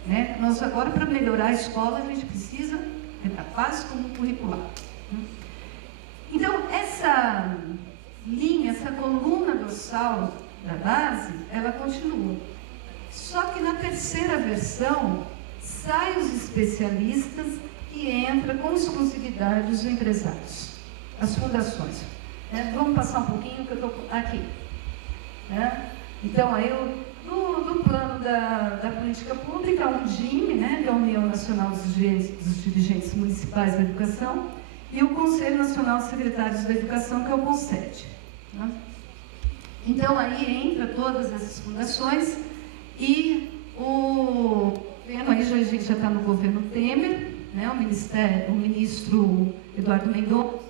Né? Nós agora, para melhorar a escola, a gente precisa da base como curricular. Então, essa linha, essa coluna dorsal da base, ela continua. Só que na terceira versão, saem os especialistas e entra com exclusividade os empresários, as fundações. Vamos passar um pouquinho que eu estou aqui. Então, aí, no plano da política pública, a UNDIME, né, que é a União Nacional dos Dirigentes Municipais da Educação, e o Conselho Nacional de Secretários da Educação, que é o CONSED. Né? Então, aí entra todas essas fundações e aí a gente já está no governo Temer, né, o ministro Eduardo Mendonça,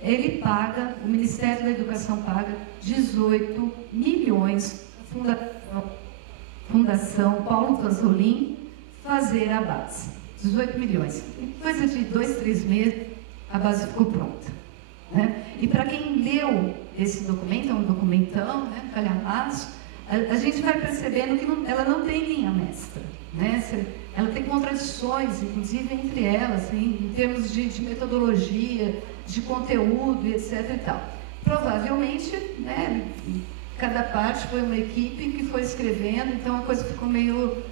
ele paga, o Ministério da Educação paga 18 milhões à Fundação Paulo Pasolin fazer a base. 18 milhões. Em coisa de 2, 3 meses, a base ficou pronta. Né? E para quem leu esse documento, é um documentão, né, calhamaço, a gente vai percebendo que ela não tem linha mestra. Né? Ela tem contradições, inclusive, entre elas, em termos de metodologia, de conteúdo, etc. E tal. Provavelmente, né, cada parte foi uma equipe que foi escrevendo, então a coisa ficou meio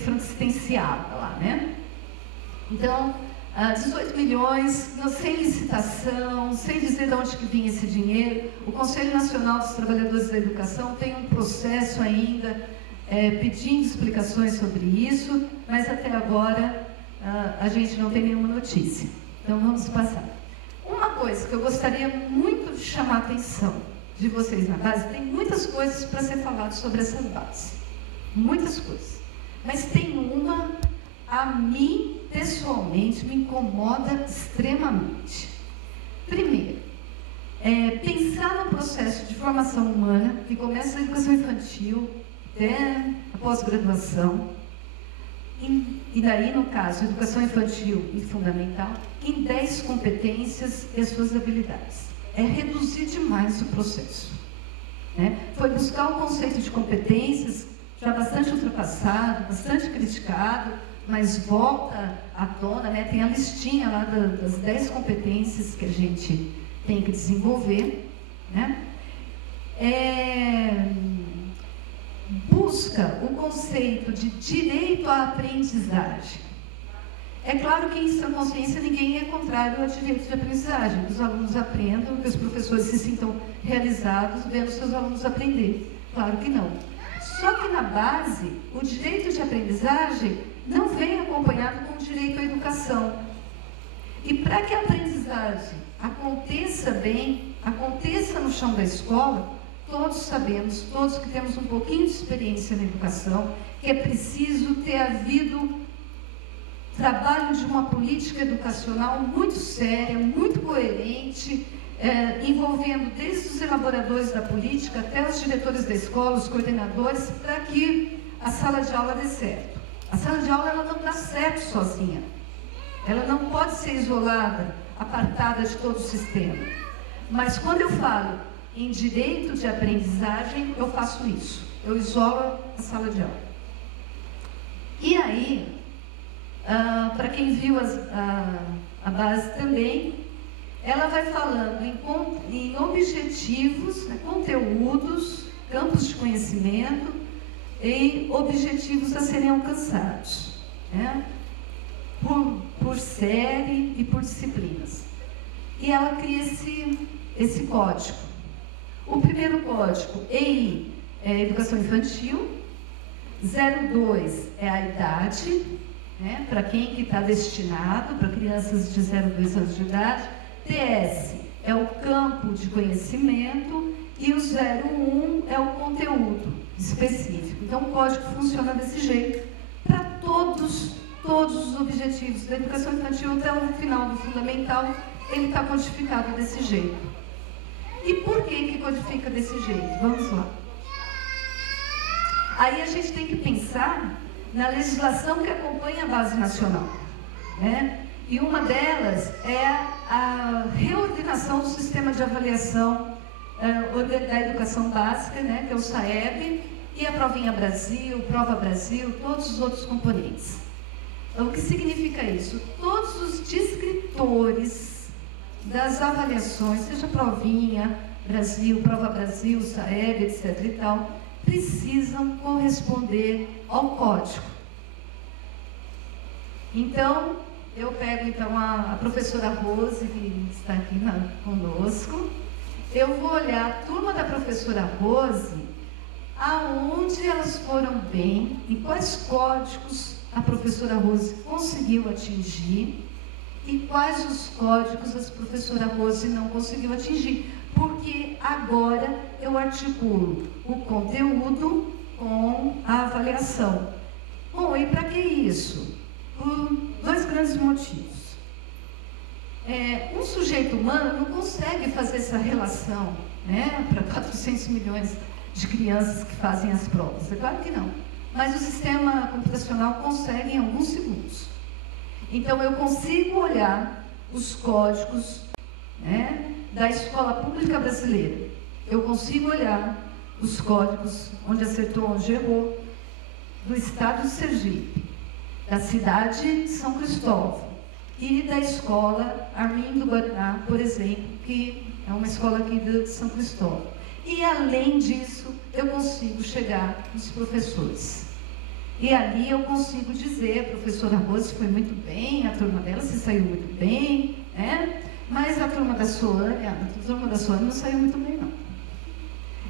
franciscanciada lá, né? Então, 18 milhões, sem licitação, sem dizer de onde que vinha esse dinheiro. O Conselho Nacional dos Trabalhadores da Educação tem um processo ainda pedindo explicações sobre isso, mas até agora a gente não tem nenhuma notícia. Então, vamos passar. Uma coisa que eu gostaria muito de chamar a atenção de vocês na base, tem muitas coisas para ser falado sobre essa base. Muitas coisas. Mas tem uma, a mim, pessoalmente, me incomoda extremamente. Primeiro, pensar no processo de formação humana, que começa na educação infantil, até a pós-graduação, e daí, no caso, educação infantil e fundamental, em 10 competências e suas habilidades. É reduzir demais o processo. Né? Foi buscar o conceito de competências, já bastante ultrapassado, bastante criticado, mas volta à tona, né? Tem a listinha lá das 10 competências que a gente tem que desenvolver. Né? Busca o conceito de direito à aprendizagem. É claro que, em sua consciência, ninguém é contrário ao direito de aprendizagem, que os alunos aprendam, que os professores se sintam realizados vendo seus alunos aprender. Claro que não. Só que, na base, o direito de aprendizagem não vem acompanhado com o direito à educação. E para que a aprendizagem aconteça bem, aconteça no chão da escola, todos sabemos, todos que temos um pouquinho de experiência na educação, que é preciso ter havido trabalho de uma política educacional muito séria, muito coerente, envolvendo desde os elaboradores da política até os diretores da escola, os coordenadores, para que a sala de aula dê certo. A sala de aula ela não dá certo sozinha. Ela não pode ser isolada, apartada de todo o sistema. Mas quando eu falo em direito de aprendizagem, eu faço isso. Eu isolo a sala de aula. E aí, para quem viu a base também, ela vai falando em objetivos, né, conteúdos, campos de conhecimento e objetivos a serem alcançados, né, por série e por disciplinas. E ela cria esse código. O primeiro código, EI, é Educação Infantil, 02 é a idade, né, para quem que está destinado, para crianças de 0 a 2 anos de idade. TS é o campo de conhecimento e o 01 é o conteúdo específico. Então, o código funciona desse jeito para todos os objetivos da educação infantil até o final do fundamental, ele está codificado desse jeito. E por que codifica desse jeito? Vamos lá. Aí a gente tem que pensar na legislação que acompanha a base nacional, né? E uma delas é a reordenação do sistema de avaliação da educação básica, né? Que é o SAEB, e a Provinha Brasil, Prova Brasil, todos os outros componentes. Então, o que significa isso? Todos os descritores das avaliações, seja Provinha Brasil, Prova Brasil, SAEB, etc. e tal, precisam corresponder ao código. Então, eu pego então a professora Rose, que está aqui conosco, eu vou olhar a turma da professora Rose, aonde elas foram bem, em quais códigos a professora Rose conseguiu atingir e quais os códigos a professora Rose não conseguiu atingir. Porque agora eu articulo o conteúdo com a avaliação. Bom, e para que isso? Por dois grandes motivos. Um sujeito humano não consegue fazer essa relação, né, para 400 milhões de crianças que fazem as provas. É claro que não. Mas o sistema computacional consegue em alguns segundos. Então, eu consigo olhar os códigos, né, da escola pública brasileira. Eu consigo olhar os códigos onde acertou, onde errou, do estado de Sergipe, da cidade de São Cristóvão e da escola Armindo Guaraná, por exemplo, que é uma escola aqui de São Cristóvão. E, além disso, eu consigo chegar nos professores. E ali eu consigo dizer, a professora Rose foi muito bem, a turma dela se saiu muito bem, né? Mas a turma da Soane não saiu muito bem, não.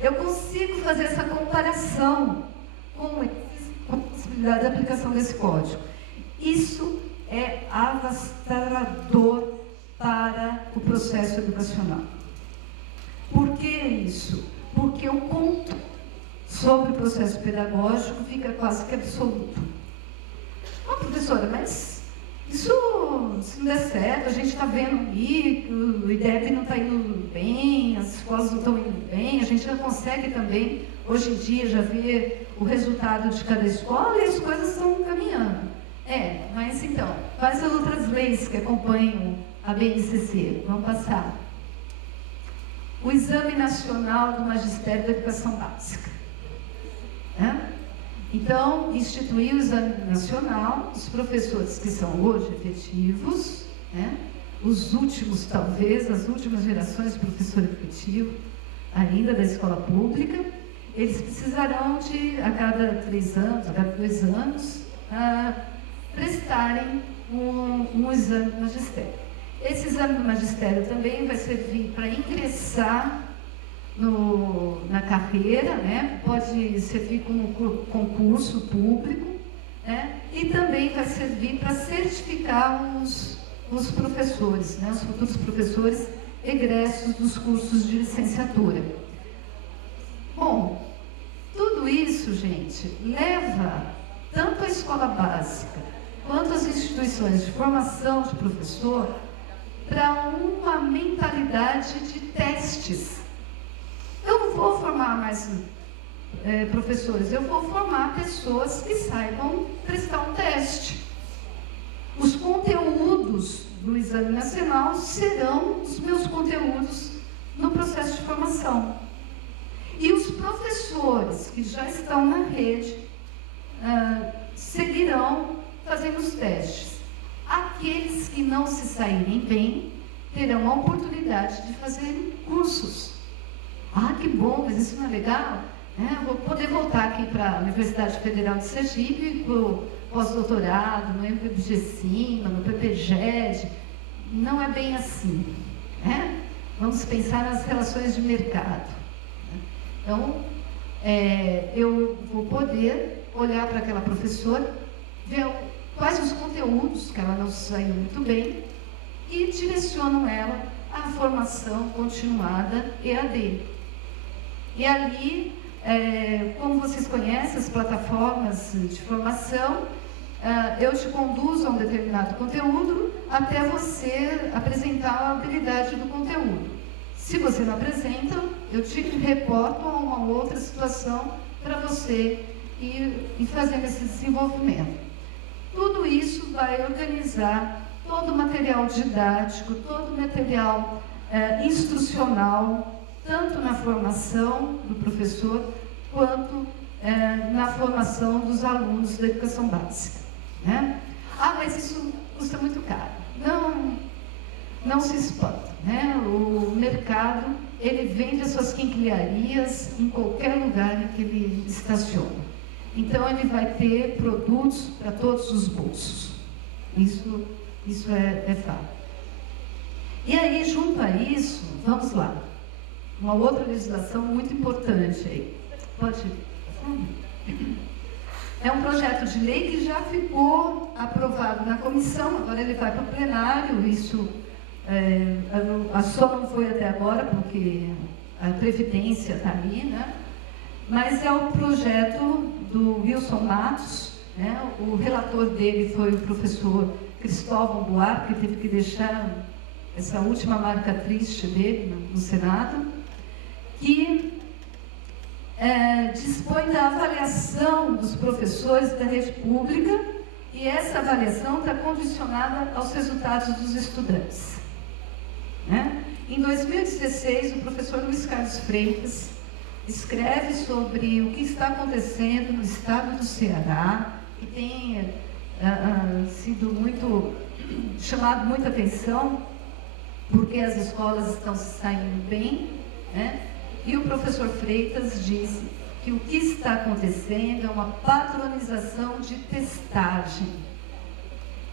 Eu consigo fazer essa comparação com a possibilidade da aplicação desse código. Isso é avastador para o processo educacional. Por que isso? Porque o controle sobre o processo pedagógico fica quase que absoluto. Professora, mas isso, se não der certo, a gente está vendo aí que o IDEB não está indo bem, as escolas não estão indo bem, a gente já consegue também, hoje em dia, já ver o resultado de cada escola e as coisas estão caminhando. Mas então, quais as outras leis que acompanham a BNCC? Vamos passar. O Exame Nacional do Magistério da Educação Básica. Então, instituiu o Exame Nacional, os professores que são hoje efetivos, né? Os últimos, talvez, as últimas gerações de professor efetivo, ainda da escola pública, eles precisarão de, a cada 3 anos, a cada 2 anos, prestarem um exame do magistério. Esse exame do magistério também vai servir para ingressar na carreira, né? Pode servir como concurso público, né? E também vai servir para certificar os professores, né? Os futuros professores egressos dos cursos de licenciatura. Bom, tudo isso, gente, leva tanto a escola básica quanto as instituições de formação de professor para uma mentalidade de testes. Eu não vou formar mais professores, eu vou formar pessoas que saibam prestar um teste. Os conteúdos do Exame Nacional serão os meus conteúdos no processo de formação. E os professores que já estão na rede seguirão fazendo os testes. Aqueles que não se saírem bem terão a oportunidade de fazer cursos. Que bom, mas isso não é legal? Vou poder voltar aqui para a Universidade Federal de Sergipe, para o pós-doutorado, no MPBGCIMA, no PPGED. Não é bem assim. Vamos pensar nas relações de mercado. Então, eu vou poder olhar para aquela professora, ver quais os conteúdos que ela não saiu muito bem e direcionam ela à formação continuada EAD. E ali, como vocês conhecem as plataformas de formação, eu te conduzo a um determinado conteúdo até você apresentar a habilidade do conteúdo. Se você não apresenta, eu te reporto a uma outra situação para você ir fazendo esse desenvolvimento. Tudo isso vai organizar todo o material didático, todo o material instrucional, tanto na formação do professor, quanto na formação dos alunos da educação básica. Né? Mas isso custa muito caro. Não se espanta. Né? O mercado, ele vende as suas quinquilharias em qualquer lugar em que ele estaciona. Então, ele vai ter produtos para todos os bolsos. Isso é fato. E aí, junto a isso, vamos lá. Uma outra legislação muito importante aí. Pode ir. É um projeto de lei que já ficou aprovado na comissão, agora ele vai para o plenário, isso só não foi até agora, porque a Previdência está ali, né? Mas é o projeto do Wilson Matos, né? O relator dele foi o professor Cristóvão Buarque, que teve que deixar essa última marca triste dele no Senado, que dispõe da avaliação dos professores da rede pública, e essa avaliação está condicionada aos resultados dos estudantes. Né? Em 2016, o professor Luiz Carlos Freitas escreve sobre o que está acontecendo no estado do Ceará, que tem sido chamado muita atenção, porque as escolas estão se saindo bem, né? E o professor Freitas disse que o que está acontecendo é uma padronização de testagem,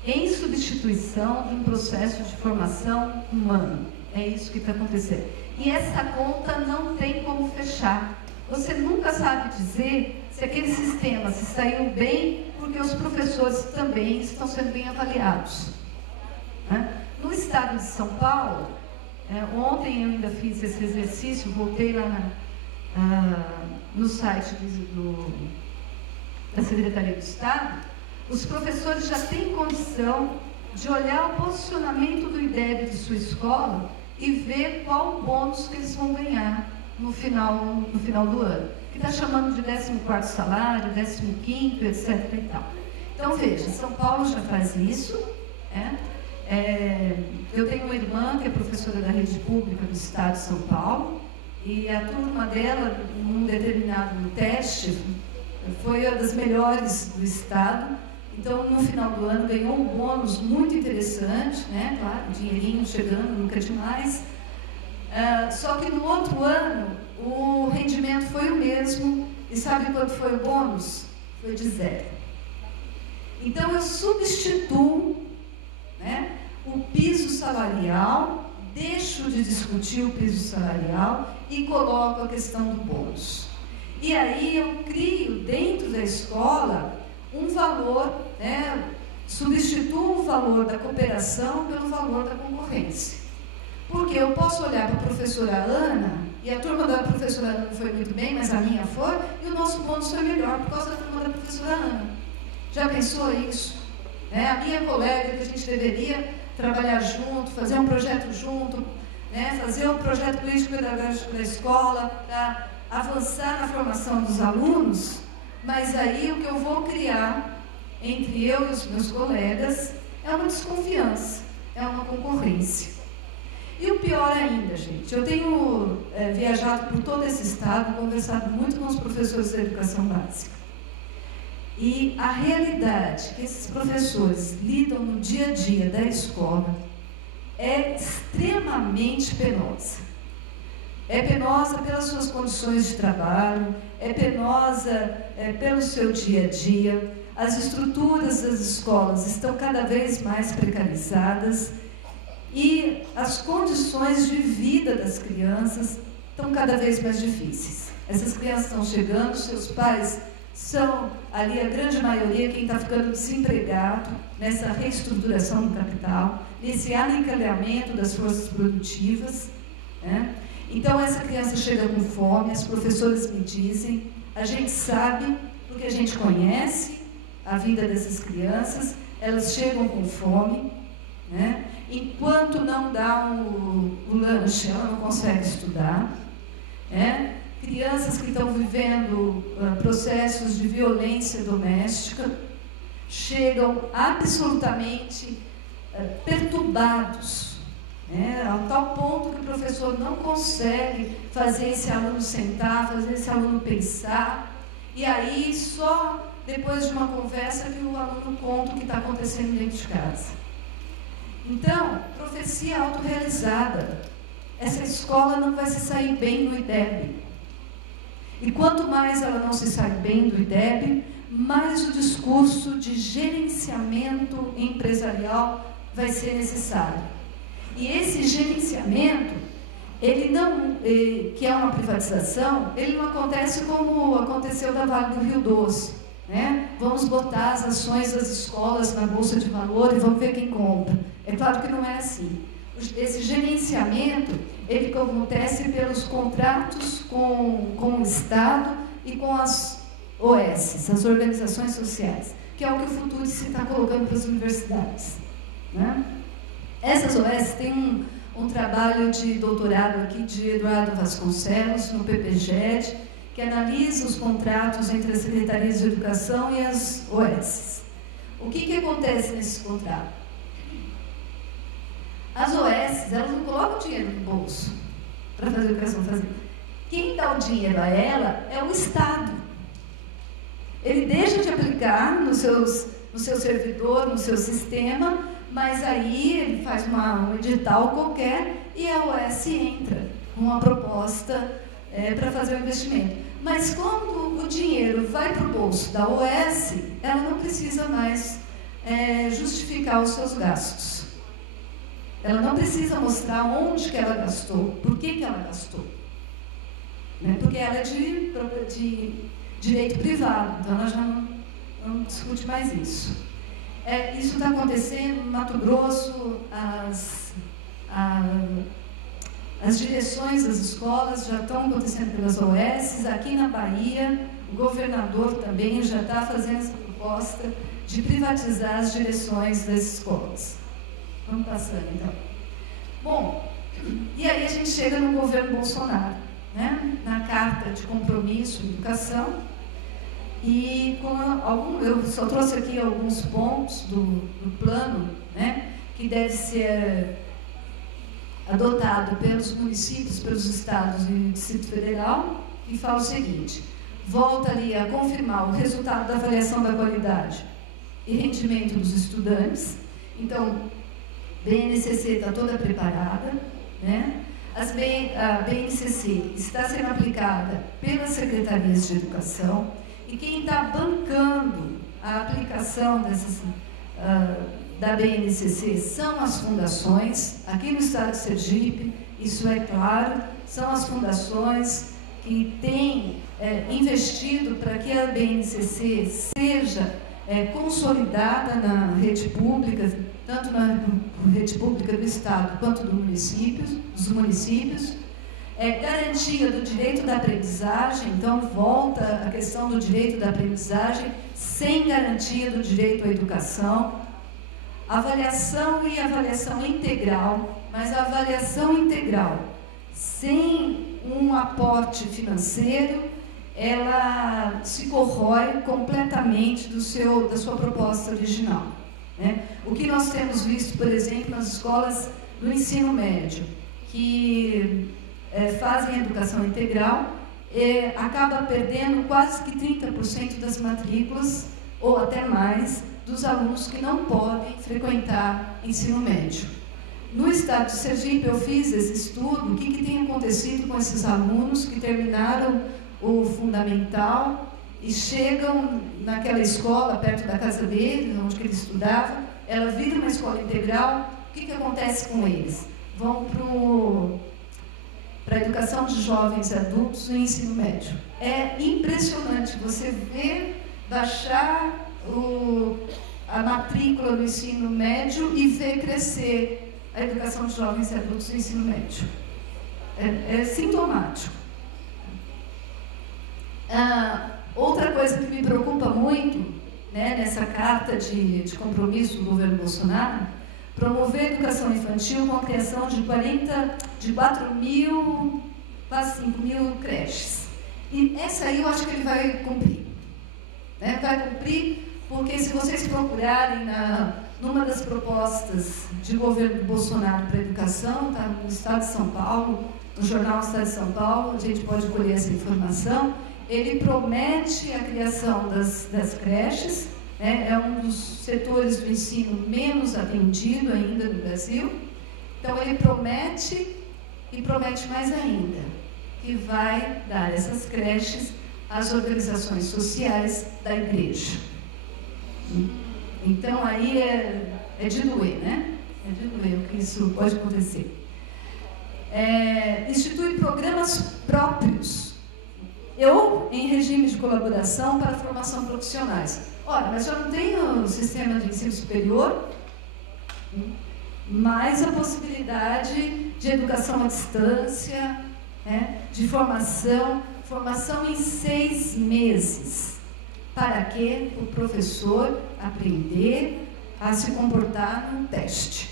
em substituição de um processo de formação humano. É isso que está acontecendo. E essa conta não tem como fechar. Você nunca sabe dizer se aquele sistema se saiu bem, porque os professores também estão sendo bem avaliados. Né? No estado de São Paulo, ontem eu ainda fiz esse exercício, voltei lá no site da Secretaria do Estado. Os professores já têm condição de olhar o posicionamento do IDEB de sua escola e ver qual bônus que eles vão ganhar no final do ano. Que está chamando de 14º salário, 15º, etc. e tal. Então, veja, São Paulo já faz isso, eu tenho uma irmã que é professora da rede pública do estado de São Paulo, e a turma dela, num determinado teste, foi uma das melhores do estado. Então, no final do ano, ganhou um bônus muito interessante, né? Claro, dinheirinho chegando, nunca demais. Só que no outro ano, o rendimento foi o mesmo, e sabe quanto foi o bônus? Foi de 0. Então, eu substituo, né, o piso salarial, deixo de discutir o piso salarial e coloco a questão do bônus. E aí eu crio dentro da escola um valor, né, substituo o valor da cooperação pelo valor da concorrência. Porque eu posso olhar para a professora Ana, e a turma da professora Ana não foi muito bem, mas a minha foi, e o nosso bônus foi melhor por causa da turma da professora Ana. Já pensou isso? A minha colega, que a gente deveria trabalhar junto, fazer um projeto junto, né, fazer um projeto político-pedagógico da escola para avançar na formação dos alunos, mas aí o que eu vou criar entre eu e os meus colegas é uma desconfiança, é uma concorrência. E o pior ainda, gente, eu tenho viajado por todo esse estado, conversado muito com os professores da educação básica. E a realidade que esses professores lidam no dia a dia da escola é extremamente penosa. É penosa pelas suas condições de trabalho, é penosa pelo seu dia a dia. As estruturas das escolas estão cada vez mais precarizadas e as condições de vida das crianças estão cada vez mais difíceis. Essas crianças estão chegando, seus pais são, ali, a grande maioria, quem está ficando desempregado, nessa reestruturação do capital, nesse aniquilamento das forças produtivas, né? Então, essa criança chega com fome, as professoras me dizem, a gente sabe, porque a gente conhece a vida dessas crianças, elas chegam com fome, né? Enquanto não dá o lanche, ela não consegue estudar, né? Crianças que estão vivendo processos de violência doméstica chegam absolutamente perturbados, né? Ao tal ponto que o professor não consegue fazer esse aluno sentar, fazer esse aluno pensar, e aí só depois de uma conversa que o aluno conta o que está acontecendo dentro de casa. Então, profecia autorrealizada. Essa escola não vai se sair bem no IDEB. E quanto mais ela não se sai bem do IDEB, mais o discurso de gerenciamento empresarial vai ser necessário. E esse gerenciamento, ele não, que é uma privatização, ele não acontece como aconteceu da Vale do Rio Doce, né? Vamos botar as ações das escolas na Bolsa de Valor e vamos ver quem compra. É claro que não é assim. Esse gerenciamento, ele acontece pelos contratos com o Estado e com as OS, as organizações sociais, que é o que o Futurice está colocando para as universidades, né? Essas OS têm um trabalho de doutorado aqui de Eduardo Vasconcelos, no PPGED, que analisa os contratos entre as secretarias de educação e as OS. O que acontece nesses contratos? As OS, elas não colocam dinheiro no bolso para fazer o que elas vão fazer. Quem dá o dinheiro a ela é o Estado. Ele deixa de aplicar no seu servidor, no seu sistema, mas aí ele faz um edital qualquer e a OS entra com uma proposta para fazer o investimento. Mas quando o dinheiro vai para o bolso da OS, ela não precisa mais justificar os seus gastos. Ela não precisa mostrar onde que ela gastou, por que ela gastou. Né? Porque ela é de direito privado, então ela já não discute mais isso. Isso está acontecendo no Mato Grosso, as direções das escolas já estão acontecendo pelas OS, aqui na Bahia, o governador também já está fazendo essa proposta de privatizar as direções das escolas. Vamos passando, então. Bom, e aí a gente chega no governo Bolsonaro, né? Na carta de compromisso de educação, e eu só trouxe aqui alguns pontos do plano, né? Que deve ser adotado pelos municípios, pelos estados e o Distrito Federal, e fala o seguinte: volta ali a confirmar o resultado da avaliação da qualidade e rendimento dos estudantes. Então, a BNCC está toda preparada, né? A BNCC está sendo aplicada pelas secretarias de educação, e quem está bancando a aplicação da BNCC são as fundações. Aqui no estado de Sergipe, isso é claro, são as fundações que têm investido para que a BNCC seja consolidada na rede pública, tanto na rede pública do Estado quanto dos municípios, garantia do direito da aprendizagem. Então, volta a questão do direito da aprendizagem sem garantia do direito à educação, avaliação e avaliação integral, mas a avaliação integral sem um aporte financeiro, ela se corrói completamente da sua proposta original, né? O que nós temos visto, por exemplo, nas escolas do ensino médio, que fazem educação integral, acaba perdendo quase que 30% das matrículas, ou até mais, dos alunos que não podem frequentar ensino médio. No estado de Sergipe, eu fiz esse estudo, o que tem acontecido com esses alunos que terminaram o fundamental e chegam naquela escola perto da casa deles, onde ele estudava, ela vira uma escola integral. O que acontece com eles? Vão para a educação de jovens e adultos no ensino médio. É impressionante você ver baixar a matrícula do ensino médio e ver crescer a educação de jovens e adultos no ensino médio. É sintomático. Outra coisa que me preocupa muito, né, nessa carta de compromisso do governo Bolsonaro, promover a educação infantil com a criação de 4.000, quase 5.000 creches. E essa aí eu acho que ele vai cumprir. Né? Vai cumprir porque se vocês procurarem numa das propostas de governo Bolsonaro para a educação, está no Estado de São Paulo, no jornal Estado de São Paulo, a gente pode colher essa informação, ele promete a criação das creches, né? É um dos setores do ensino menos atendido ainda no Brasil. Então, ele promete e promete mais ainda, que vai dar essas creches às organizações sociais da igreja. Então, aí é de doer, né? É de doer o que isso pode acontecer. Institui programas próprios, ou em regime de colaboração para a formação profissionais. Ora, mas já não tem o sistema de ensino superior, mais a possibilidade de educação à distância, né, de formação em 6 meses. Para quê? O professor aprender a se comportar no teste.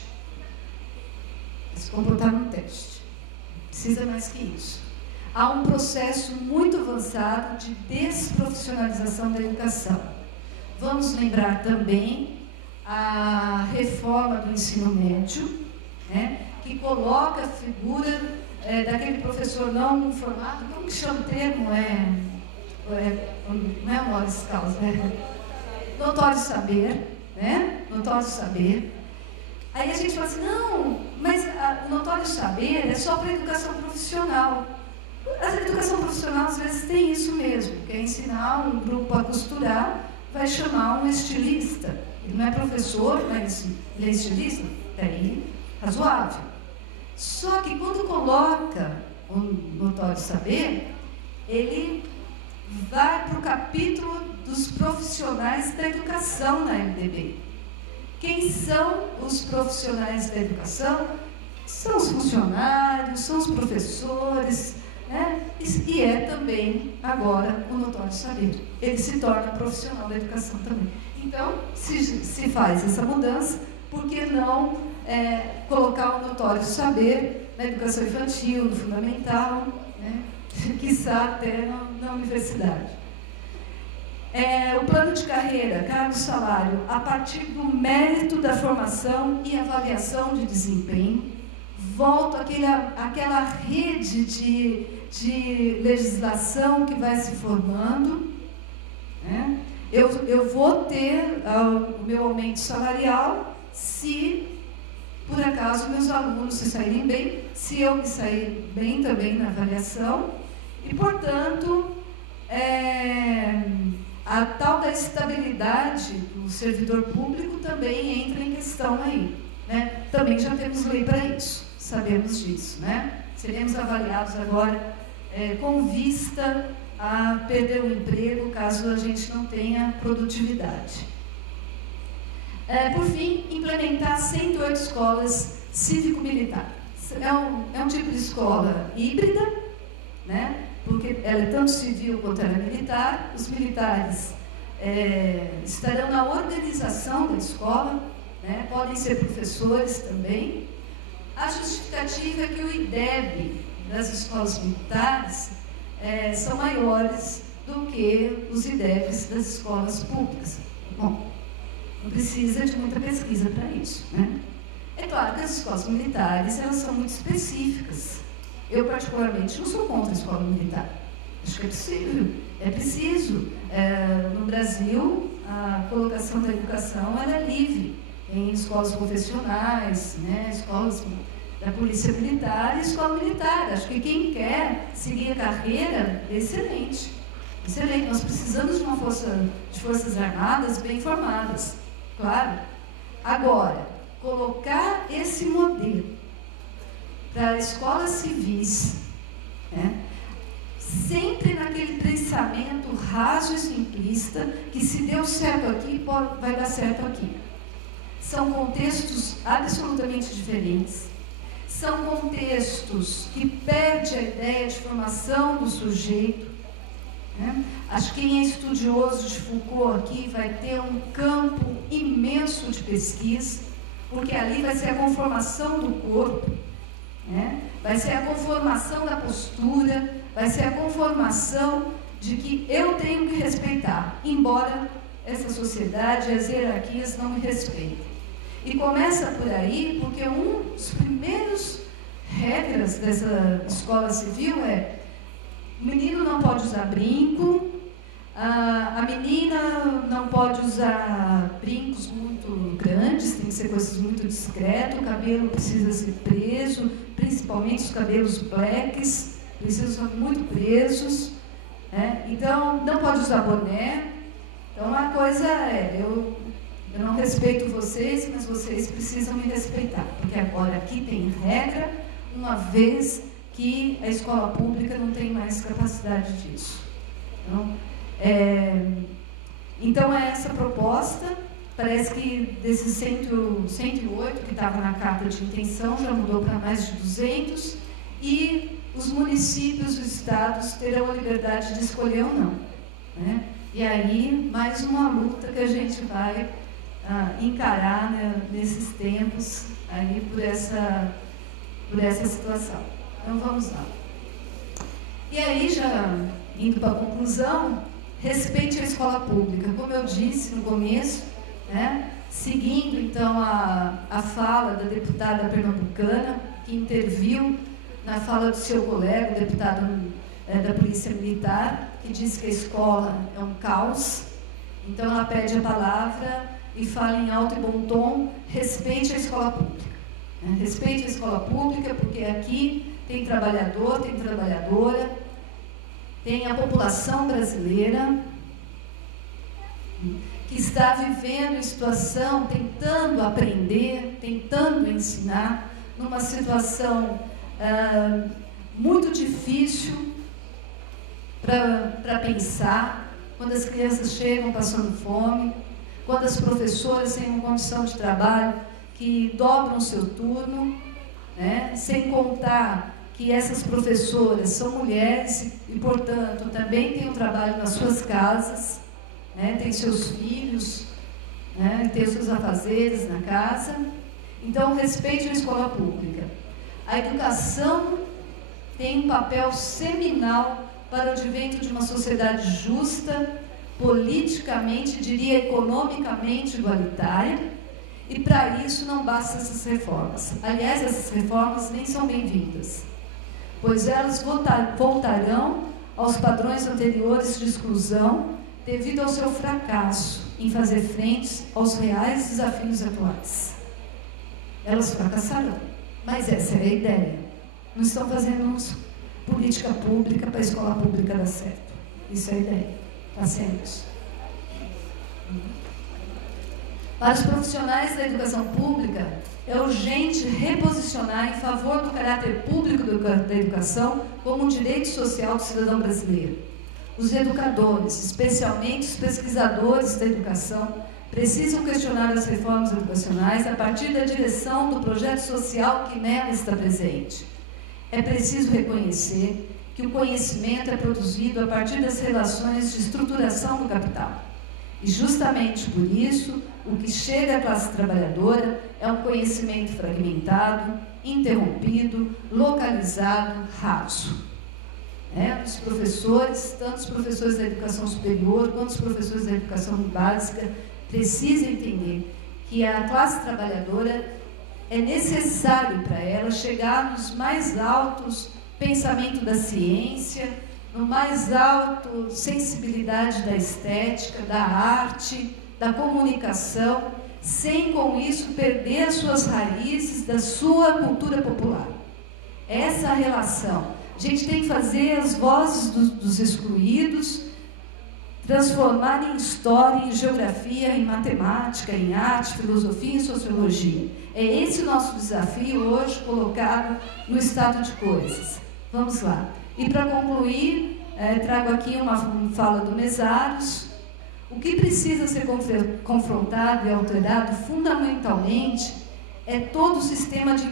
Precisa mais que isso. Há um processo muito avançado de desprofissionalização da educação. Vamos lembrar também a reforma do ensino médio, né, que coloca a figura daquele professor não formado, como que chama o termo? Não é honoris causa, notório saber, né? Notório saber. Aí a gente fala assim, não, mas o notório saber é só para a educação profissional. A educação profissional, às vezes, tem isso mesmo, que é ensinar um grupo a costurar, vai chamar um estilista. Ele não é professor, mas ele é estilista, daí razoável. Só que quando coloca o notório saber, ele vai para o capítulo dos profissionais da educação na MDB. Quem são os profissionais da educação? São os funcionários, são os professores, né? E é também, agora, o notório saber. Ele se torna profissional da educação também. Então, se faz essa mudança, por que não colocar o notório saber na educação infantil, no fundamental, né? Quiçá até na universidade. O plano de carreira, cargo e salário, a partir do mérito da formação e avaliação de desempenho, volta àquela rede de legislação que vai se formando, né? Eu vou ter o meu aumento salarial se, por acaso, meus alunos se saírem bem, se eu me sair bem também na avaliação, e, portanto, a tal da estabilidade do servidor público também entra em questão aí, né? Também já temos lei para isso, sabemos disso, né? Seremos avaliados agora com vista a perder o emprego caso a gente não tenha produtividade. Por fim, implementar 108 escolas cívico-militar. É um tipo de escola híbrida, né? Porque ela é tanto civil quanto ela é militar. Os militares estarão na organização da escola, né? Podem ser professores também. A justificativa é que o IDEB das escolas militares são maiores do que os IDEBs das escolas públicas. Bom, não precisa de muita pesquisa para isso, né? É claro que as escolas militares, elas são muito específicas. Eu, particularmente, não sou contra a escola militar. Acho que é possível, é preciso. No Brasil, a colocação da educação ela é livre em escolas confessionais, né, escolas da polícia militar e escola militar. Acho que quem quer seguir a carreira é excelente. Excelente. Nós precisamos de uma de forças armadas bem formadas, claro. Agora, colocar esse modelo para escolas civis né? Sempre naquele pensamento raso e simplista que se deu certo aqui, vai dar certo aqui. São contextos absolutamente diferentes. São contextos que perdem a ideia de formação do sujeito, né? Acho que quem é estudioso de Foucault aqui vai ter um campo imenso de pesquisa, porque ali vai ser a conformação do corpo, né? Vai ser a conformação da postura, vai ser a conformação de que eu tenho que respeitar, embora essa sociedade, as hierarquias não me respeitem. E começa por aí, porque uma das primeiras regras dessa escola civil é: o menino não pode usar brinco, a menina não pode usar brincos muito grandes, tem que ser coisas muito discretas, o cabelo precisa ser preso, principalmente os cabelos blacks, precisam ser muito presos, né? Então, não pode usar boné. Então, a coisa é, eu não respeito vocês, mas vocês precisam me respeitar, porque agora aqui tem regra, uma vez que a escola pública não tem mais capacidade disso. Então é essa proposta. Parece que desses 108 que estavam na carta de intenção, já mudou para mais de 200, e os municípios, os estados terão a liberdade de escolher ou não, né? E aí, mais uma luta que a gente vai encarar, né, nesses tempos, aí por essa situação. Então, vamos lá. E aí, já indo para a conclusão, respeite a escola pública. Como eu disse no começo, né, seguindo, então, a fala da deputada pernambucana, que interviu na fala do seu colega, o deputado da Polícia Militar, que disse que a escola é um caos. Então, ela pede a palavra e fala em alto e bom tom: respeite a escola pública. Respeite a escola pública, porque aqui tem trabalhador, tem trabalhadora, tem a população brasileira que está vivendo em situação, tentando aprender, tentando ensinar, numa situação muito difícil para pensar, quando as crianças chegam passando fome, quando as professoras têm uma condição de trabalho que dobram o seu turno, né? Sem contar que essas professoras são mulheres e, portanto, também têm um trabalho nas suas casas, né? Têm seus filhos, né? Têm seus afazeres na casa. Então, respeite a escola pública. A educação tem um papel seminal para o advento de uma sociedade justa, politicamente, diria economicamente igualitária, e para isso não bastam essas reformas. Aliás, essas reformas nem são bem-vindas, pois elas voltarão aos padrões anteriores de exclusão devido ao seu fracasso em fazer frente aos reais desafios atuais. Elas fracassarão, mas essa é a ideia. Não estão fazendo política pública para a escola pública dar certo. Isso é a ideia. Está sendo isso. Para os profissionais da educação pública, é urgente reposicionar em favor do caráter público da educação como um direito social do cidadão brasileiro. Os educadores, especialmente os pesquisadores da educação, precisam questionar as reformas educacionais a partir da direção do projeto social que nela está presente. É preciso reconhecer que o conhecimento é produzido a partir das relações de estruturação do capital. E justamente por isso, o que chega à classe trabalhadora é um conhecimento fragmentado, interrompido, localizado, raso. Os professores, tanto os professores da educação superior quanto os professores da educação básica, precisam entender que a classe trabalhadora é necessário para ela chegar nos mais altos pensamentos da ciência, no mais alto sensibilidade da estética, da arte, da comunicação, sem com isso perder as suas raízes da sua cultura popular. Essa relação. A gente tem que fazer as vozes dos excluídos transformar em história, em geografia, em matemática, em arte, filosofia e sociologia. É esse o nosso desafio hoje colocado no estado de coisas. Vamos lá. E para concluir, trago aqui uma fala do Mesaros. O que precisa ser confrontado e alterado fundamentalmente é todo o sistema de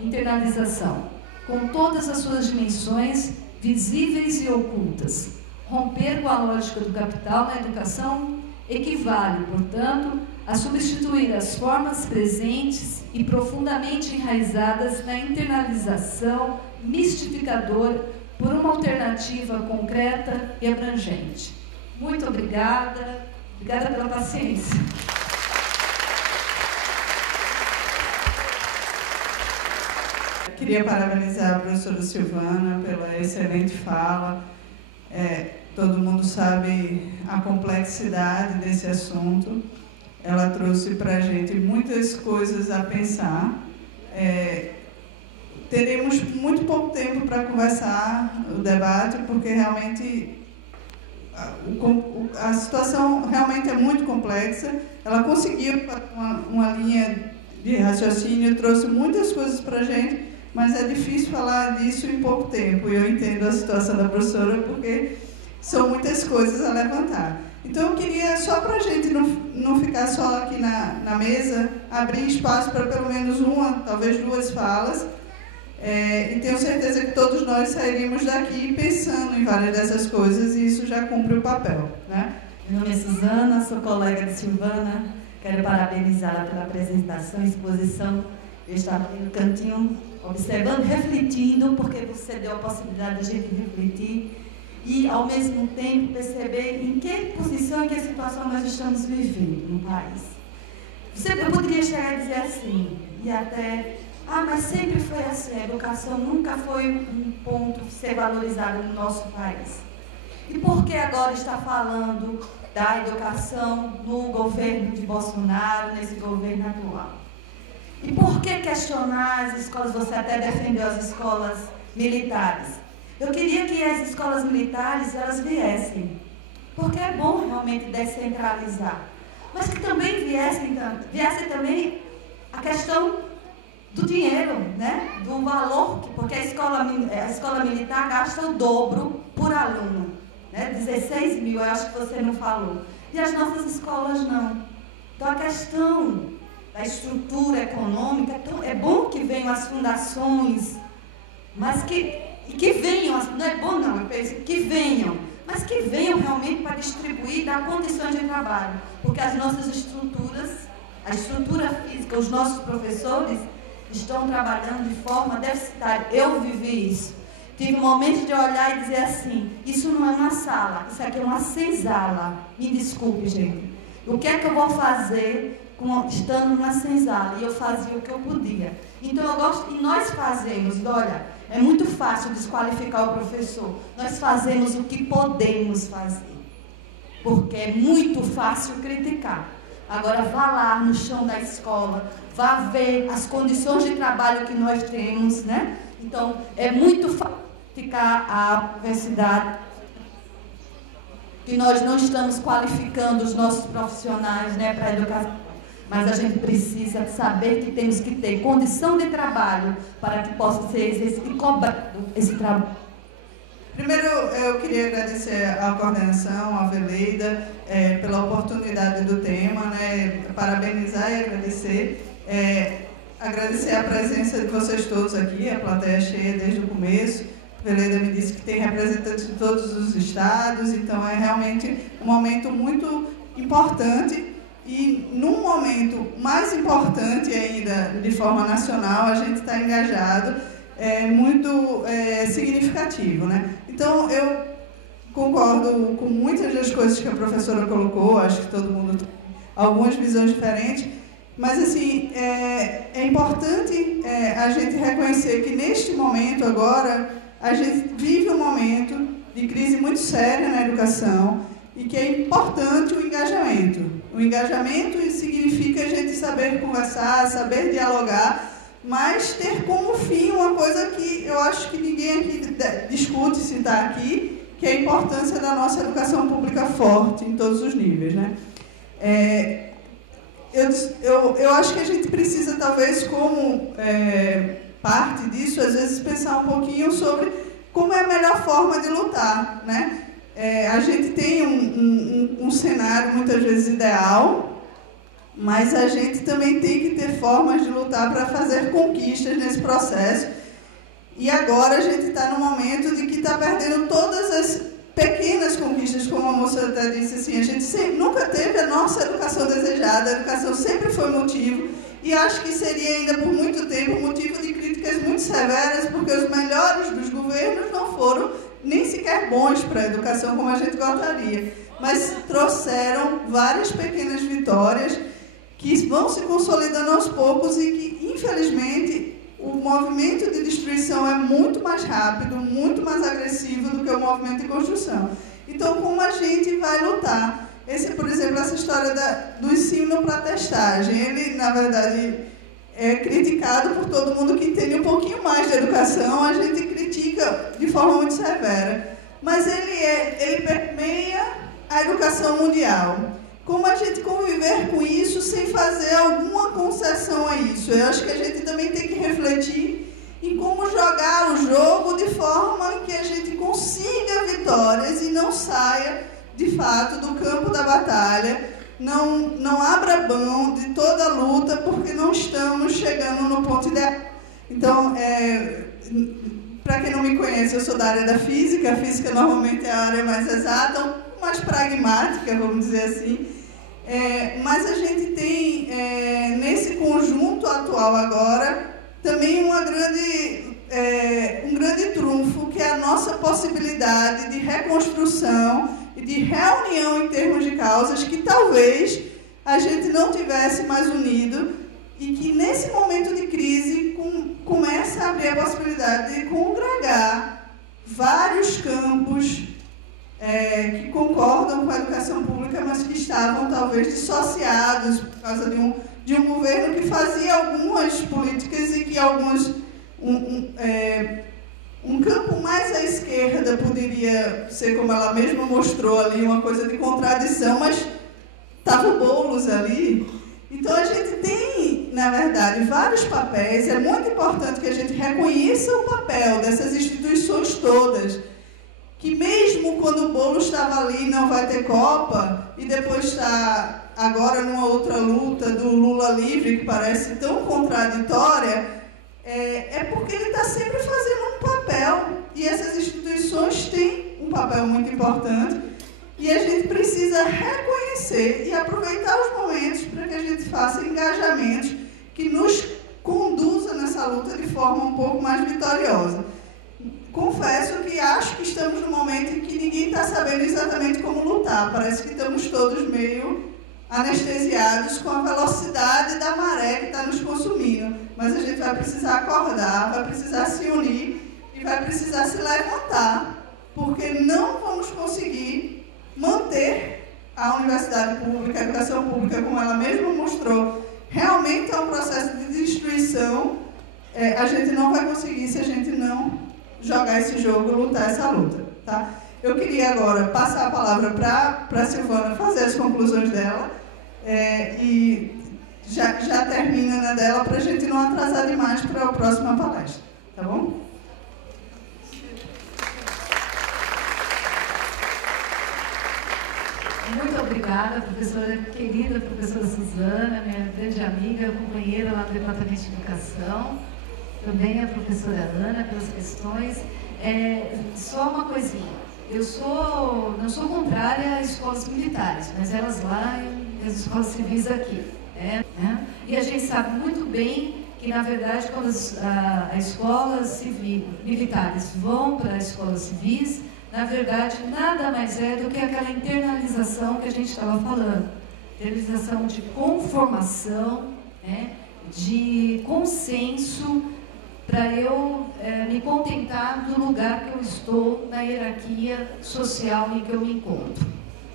internalização, com todas as suas dimensões visíveis e ocultas. Romper com a lógica do capital na educação equivale, portanto, a substituir as formas presentes e profundamente enraizadas na internalização mistificadora por uma alternativa concreta e abrangente. Muito obrigada. Obrigada pela paciência. Queria parabenizar a professora Silvana pela excelente fala. Todo mundo sabe a complexidade desse assunto. Ela trouxe para a gente muitas coisas a pensar. Teremos muito pouco tempo para conversar o debate, porque realmente a situação realmente é muito complexa. Ela conseguiu uma linha de raciocínio, trouxe muitas coisas para a gente, mas é difícil falar disso em pouco tempo. E eu entendo a situação da professora, porque são muitas coisas a levantar. Então, eu queria, só para a gente não ficar só aqui na mesa, abrir espaço para pelo menos uma, talvez duas falas, e tenho certeza que todos nós sairíamos daqui pensando em várias dessas coisas, e isso já cumpre o papel, né? Meu nome é Suzana, sou colega de Silvana, quero parabenizá-la pela apresentação e exposição. Eu estava aqui no cantinho, observando, refletindo, porque você deu a possibilidade de a gente refletir e, ao mesmo tempo, perceber em que posição, em que situação nós estamos vivendo no país. Eu poderia chegar e dizer assim, e até, mas sempre foi assim, a educação nunca foi um ponto de ser valorizado no nosso país. E por que agora está falando da educação no governo de Bolsonaro, nesse governo atual? E por que questionar as escolas? Você até defendeu as escolas militares. Eu queria que as escolas militares, elas viessem, porque é bom realmente descentralizar, mas que também viesse também a questão do dinheiro, né? Do valor, porque a escola militar gasta o dobro por aluno, né? 16 mil, eu acho que você não falou, e as nossas escolas não. Então a questão da estrutura econômica, então, é bom que venham as fundações, mas que venham, não é bom não, eu penso, que venham, mas que venham realmente para distribuir, dar condições de trabalho, porque as nossas estruturas, a estrutura física, os nossos professores estão trabalhando de forma deficitária. Eu vivi isso. Tive um momento de olhar e dizer assim, isso não é uma sala, isso aqui é uma senzala. Me desculpe, gente. O que é que eu vou fazer estando numa senzala? E eu fazia o que eu podia. Então eu gosto, e nós fazemos, olha, é muito fácil desqualificar o professor. Nós fazemos o que podemos fazer, porque é muito fácil criticar. Agora vá lá no chão da escola, vá ver as condições de trabalho que nós temos, né? Então é muito fácil criticar a universidade, que nós não estamos qualificando os nossos profissionais, né, para a educação. Mas a gente precisa saber que temos que ter condição de trabalho para que possa ser exercido e cobrado esse trabalho. Primeiro, eu queria agradecer à coordenação, à Veleida, pela oportunidade do tema, né, parabenizar e agradecer. Agradecer a presença de vocês todos aqui, a plateia cheia desde o começo. A Veleida me disse que tem representantes de todos os estados, então é realmente um momento muito importante. E num momento mais importante ainda, de forma nacional, a gente está engajado, muito significativo, né? Então, eu concordo com muitas das coisas que a professora colocou, acho que todo mundo tem algumas visões diferentes, mas, assim, é importante a gente reconhecer que, neste momento agora, a gente vive um momento de crise muito séria na educação e que é importante o engajamento. O engajamento significa a gente saber conversar, saber dialogar, mas ter como fim uma coisa que eu acho que ninguém aqui discute se está aqui, que é a importância da nossa educação pública forte em todos os níveis, né? Eu acho que a gente precisa, talvez, como parte disso, às vezes pensar um pouquinho sobre como é a melhor forma de lutar, né? A gente tem um cenário muitas vezes ideal, mas a gente também tem que ter formas de lutar para fazer conquistas nesse processo. E agora a gente está no momento de que está perdendo todas as pequenas conquistas, como a moça até disse, assim, a gente nunca teve a nossa educação desejada, a educação sempre foi motivo, e acho que seria ainda por muito tempo motivo de críticas muito severas, porque os melhores dos governos não foram nem sequer bons para a educação como a gente gostaria, mas trouxeram várias pequenas vitórias que vão se consolidando aos poucos e que, infelizmente, o movimento de destruição é muito mais rápido, muito mais agressivo do que o movimento de construção. Então, como a gente vai lutar? Por exemplo, essa história do ensino para testagem, ele, na verdade, é criticado por todo mundo que entende um pouquinho mais de educação, a gente critica de forma muito severa. Mas ele permeia a educação mundial. Como a gente conviver com isso sem fazer alguma concessão a isso? Eu acho que a gente também tem que refletir em como jogar o jogo de forma que a gente consiga vitórias e não saia, de fato, do campo da batalha, não abra mão de toda a luta, porque não estamos chegando no ponto ideal. Então, para quem não me conhece, eu sou da área da física. A física normalmente é a área mais exata, mais pragmática, vamos dizer assim. Mas a gente tem, nesse conjunto atual agora, também um grande trunfo, que é a nossa possibilidade de reconstrução e de reunião em termos de causas que talvez a gente não tivesse mais unido e que, nesse momento de crise, começa a abrir a possibilidade de congregar vários campos que concordam com a educação pública, mas que estavam talvez dissociados por causa de um governo que fazia algumas políticas e que um campo mais à esquerda poderia ser, como ela mesma mostrou ali, uma coisa de contradição, mas estava o Boulos ali. Então a gente tem, na verdade, vários papéis. É muito importante que a gente reconheça o papel dessas instituições todas, que mesmo quando o Boulos estava ali, não vai ter Copa, e depois está agora numa outra luta do Lula livre, que parece tão contraditória, porque ele está sempre fazendo um papel, e essas instituições têm um papel muito importante, e a gente precisa reconhecer e aproveitar os momentos para que a gente faça engajamentos que nos conduza nessa luta de forma um pouco mais vitoriosa. Confesso que acho que estamos num momento em que ninguém está sabendo exatamente como lutar. Parece que estamos todos meio anestesiados com a velocidade da maré que está nos consumindo. Mas a gente vai precisar acordar, vai precisar se unir e vai precisar se levantar, porque não vamos conseguir manter a universidade pública, a educação pública, como ela mesma mostrou. Realmente é um processo de destruição. A gente não vai conseguir se a gente não jogar esse jogo, lutar essa luta, tá? Eu queria agora passar a palavra para a Silvana fazer as conclusões dela, e já termina na dela, para a gente não atrasar demais para a próxima palestra, tá bom? Muito obrigada, professora querida, professora Suzana, minha grande amiga, companheira lá do Departamento de Educação. Também a professora Ana, pelas questões. Só uma coisinha. Eu não sou contrária às escolas militares, mas elas lá e as escolas civis aqui. E a gente sabe muito bem que, na verdade, quando as escolas militares vão para as escolas civis, na verdade, nada mais é do que aquela internalização que a gente estava falando. Internalização de conformação, de consenso, para eu me contentar do lugar que eu estou na hierarquia social em que eu me encontro.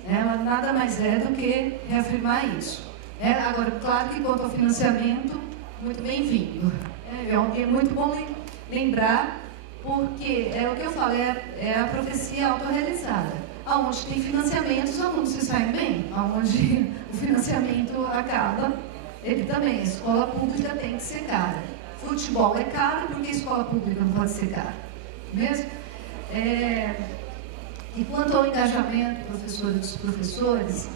Ela nada mais é do que reafirmar isso. Agora, claro que quanto ao financiamento, muito bem-vindo. É muito bom lembrar, porque é o que eu falo, é a profecia autorrealizada. Aonde tem financiamento, os alunos se saem bem. Aonde o financiamento acaba, ele também. A escola pública tem que ser cara. Futebol é caro porque a escola pública não pode ser cara, mesmo? E quanto ao engajamento do professor e dos professores,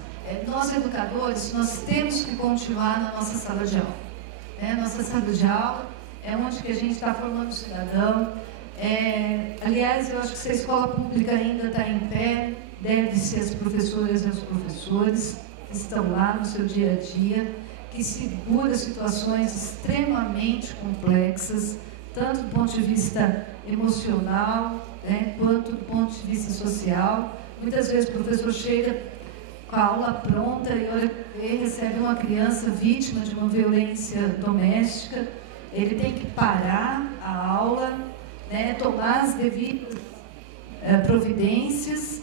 nós educadores, nós temos que continuar na nossa sala de aula. Nossa sala de aula é onde que a gente está formando o cidadão. Aliás, eu acho que se a escola pública ainda está em pé, deve ser as professoras e os professores que estão lá no seu dia a dia, que segura situações extremamente complexas, tanto do ponto de vista emocional, quanto do ponto de vista social. Muitas vezes o professor chega com a aula pronta e recebe uma criança vítima de uma violência doméstica. Ele tem que parar a aula, tomar as devidas providências,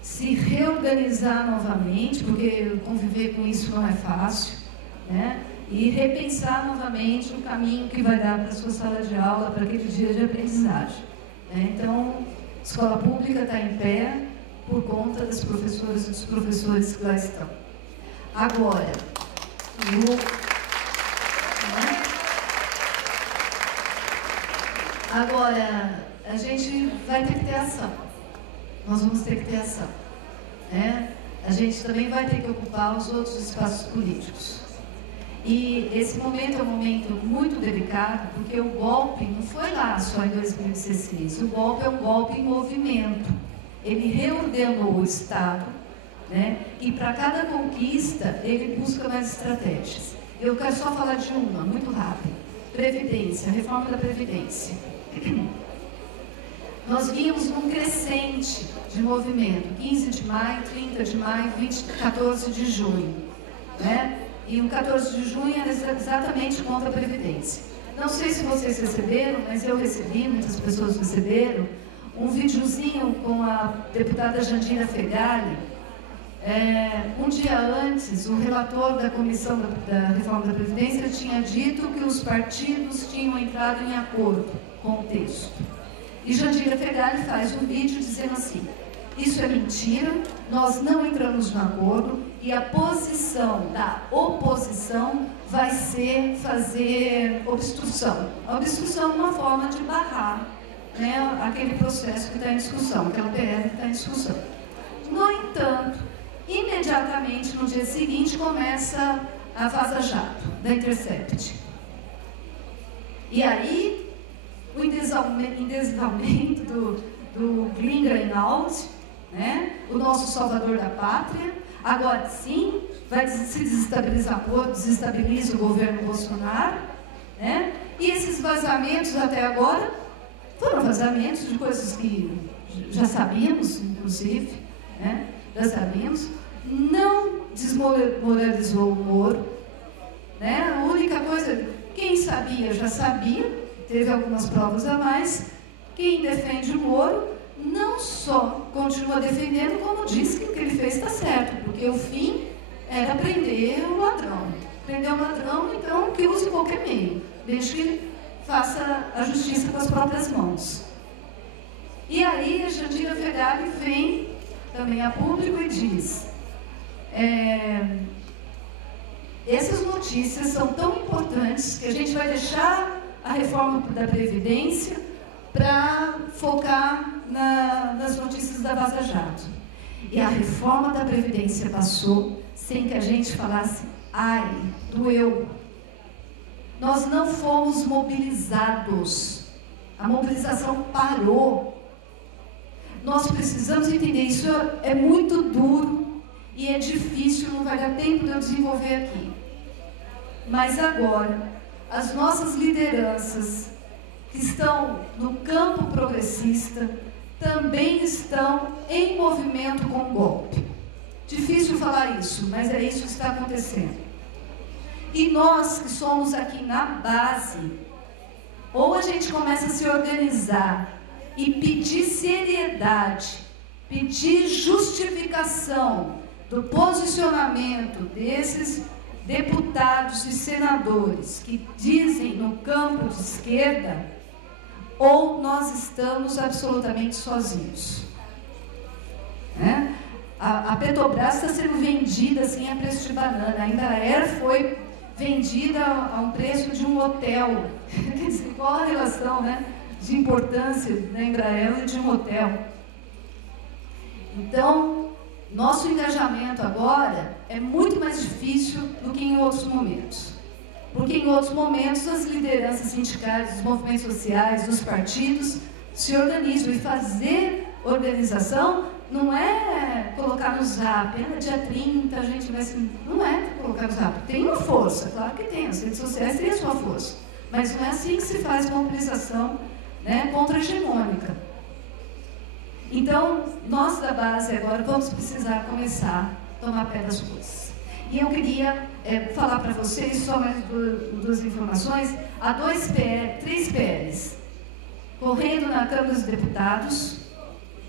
se reorganizar novamente, porque conviver com isso não é fácil, e repensar novamente o caminho que vai dar para a sua sala de aula, para aquele dia de aprendizagem. Então, a escola pública está em pé por conta das professoras e dos professores que lá estão. Agora, a gente vai ter que ter ação. Nós vamos ter que ter ação. A gente também vai ter que ocupar os outros espaços políticos. E esse momento é um momento muito delicado, porque o golpe não foi lá só em 2016. O golpe é um golpe em movimento. Ele reordenou o Estado, e para cada conquista ele busca mais estratégias. Eu quero só falar de uma, muito rápido. Previdência, reforma da Previdência. Nós vimos um crescente de movimento, 15 de maio, 30 de maio, 14 de junho. E o 14 de junho era exatamente contra a Previdência. Não sei se vocês receberam, mas eu recebi, muitas pessoas receberam, um videozinho com a deputada Jandira Fegali. Um dia antes, o relator da Comissão da Reforma da Previdência tinha dito que os partidos tinham entrado em acordo com o texto. E Jandira Fegali faz um vídeo dizendo assim: isso é mentira, nós não entramos no acordo e a posição da oposição vai ser fazer obstrução. A obstrução é uma forma de barrar aquele processo que está em discussão, aquela PL que está em discussão. No entanto, imediatamente no dia seguinte começa a Vaza Jato, da Intercept. E aí, o endesamento do Glenn Greenwald, o nosso salvador da pátria, agora sim, vai se desestabiliza o governo Bolsonaro, e esses vazamentos até agora foram vazamentos de coisas que já sabíamos, inclusive, já sabíamos, não desmoralizou o Moro, a única coisa, quem sabia já sabia, teve algumas provas a mais. Quem defende o Moro não só continua defendendo, como diz que o que ele fez está certo, porque o fim era prender o ladrão. Prender o ladrão, então, que use qualquer meio, desde que ele faça a justiça com as próprias mãos. E aí a Jandira Fegali vem também a público e diz: essas notícias são tão importantes que a gente vai deixar a reforma da Previdência para focar nas notícias da Vaza Jato. E a reforma da Previdência passou sem que a gente falasse: ai, doeu. Nós não fomos mobilizados. A mobilização parou. Nós precisamos entender, isso é muito duro e é difícil, não vai dar tempo de eu desenvolver aqui. Mas agora, as nossas lideranças que estão no campo progressista também estão em movimento com o golpe. Difícil falar isso, mas é isso que está acontecendo. E nós que somos aqui na base, ou a gente começa a se organizar e pedir seriedade, pedir justificação do posicionamento desses deputados e senadores que dizem no campo de esquerda, ou nós estamos absolutamente sozinhos. A Petrobras está sendo vendida assim a preço de banana. A Embraer foi vendida a um preço de um hotel. Quer dizer, qual a relação, de importância da Embraer e de um hotel. Então, nosso engajamento agora é muito mais difícil do que em outros momentos. Porque em outros momentos as lideranças sindicais, os movimentos sociais, os partidos se organizam, e fazer organização não é colocar no Zap, dia 30 a gente vai se... Não é colocar no Zap. Tem uma força, claro que tem, as redes sociais têm a sua força. Mas não é assim que se faz mobilização, né, contra-hegemônica. Então, nós da base agora vamos precisar começar a tomar pé das coisas. E eu queria falar para vocês, só mais duas informações, há três PLs correndo na Câmara dos Deputados,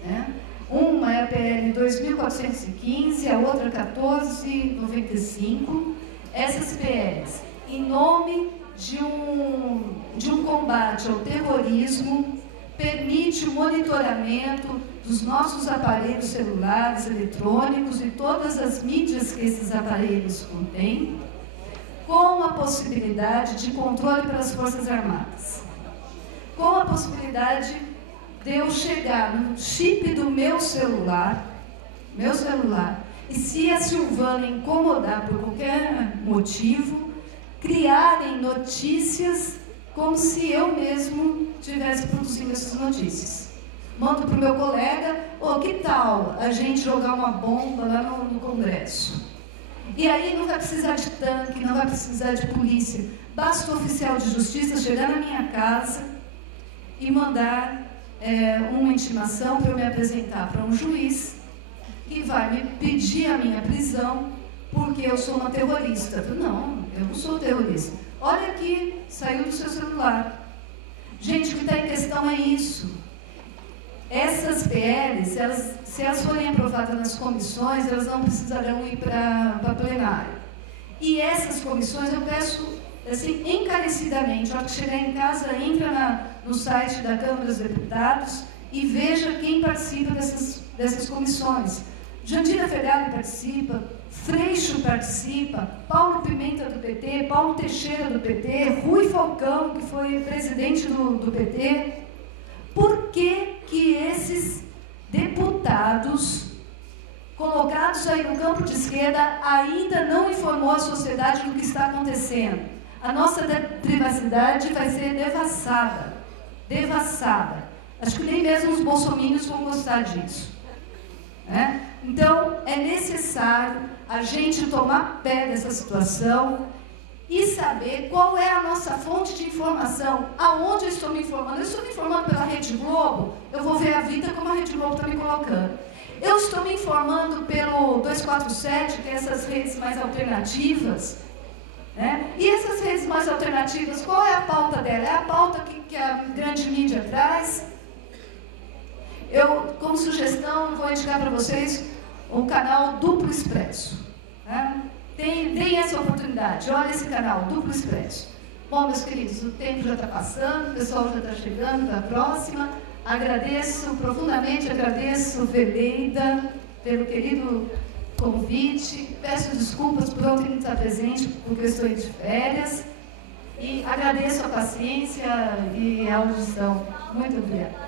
né? Uma é a PL 2415, a outra 1495. Essas PLs, em nome de um combate ao terrorismo, permite o monitoramento dos nossos aparelhos celulares, eletrônicos e todas as mídias que esses aparelhos contêm, com a possibilidade de controle pelas Forças Armadas. Com a possibilidade de eu chegar no chip do meu celular, e se a Silvana incomodar por qualquer motivo, criarem notícias como se eu mesmo estivesse produzindo essas notícias. Mando para o meu colega, que tal a gente jogar uma bomba lá no Congresso? E aí não vai precisar de tanque, não vai precisar de polícia. Basta o oficial de justiça chegar na minha casa e mandar uma intimação para eu me apresentar para um juiz que vai me pedir a minha prisão porque eu sou uma terrorista. Não, eu não sou terrorista. Olha aqui, saiu do seu celular. Gente, o que está em questão é isso. Essas PLs, se elas forem aprovadas nas comissões, elas não precisarão ir para plenário. E essas comissões, eu peço assim, encarecidamente, a hora que chegar em casa, entra no site da Câmara dos Deputados e veja quem participa dessas comissões. Jandira Ferrari participa, Freixo participa, Paulo Pimenta do PT, Paulo Teixeira do PT, Rui Falcão, que foi presidente do PT. Por que esses deputados colocados aí no campo de esquerda ainda não informou a sociedade do que está acontecendo? A nossa privacidade vai ser devassada. Devassada. Acho que nem mesmo os bolsominions vão gostar disso. Né? Então, é necessário a gente tomar pé dessa situação e saber qual é a nossa fonte de informação. Aonde eu estou me informando? Eu estou me informando pela Rede Globo? Eu vou ver a vida como a Rede Globo está me colocando. Eu estou me informando pelo 247, que é essas redes mais alternativas. Né? E essas redes mais alternativas, qual é a pauta dela? É a pauta que a grande mídia traz. Eu, como sugestão, vou indicar para vocês o canal Duplo Expresso. Né? Deem essa oportunidade, olha esse canal, Duplo Expresso. Bom, meus queridos, o tempo já está passando, o pessoal já está chegando para a próxima. Profundamente agradeço, Veleida, pelo querido convite. Peço desculpas por não ter estar presente por questões de férias. E agradeço a paciência e a audição. Muito obrigada.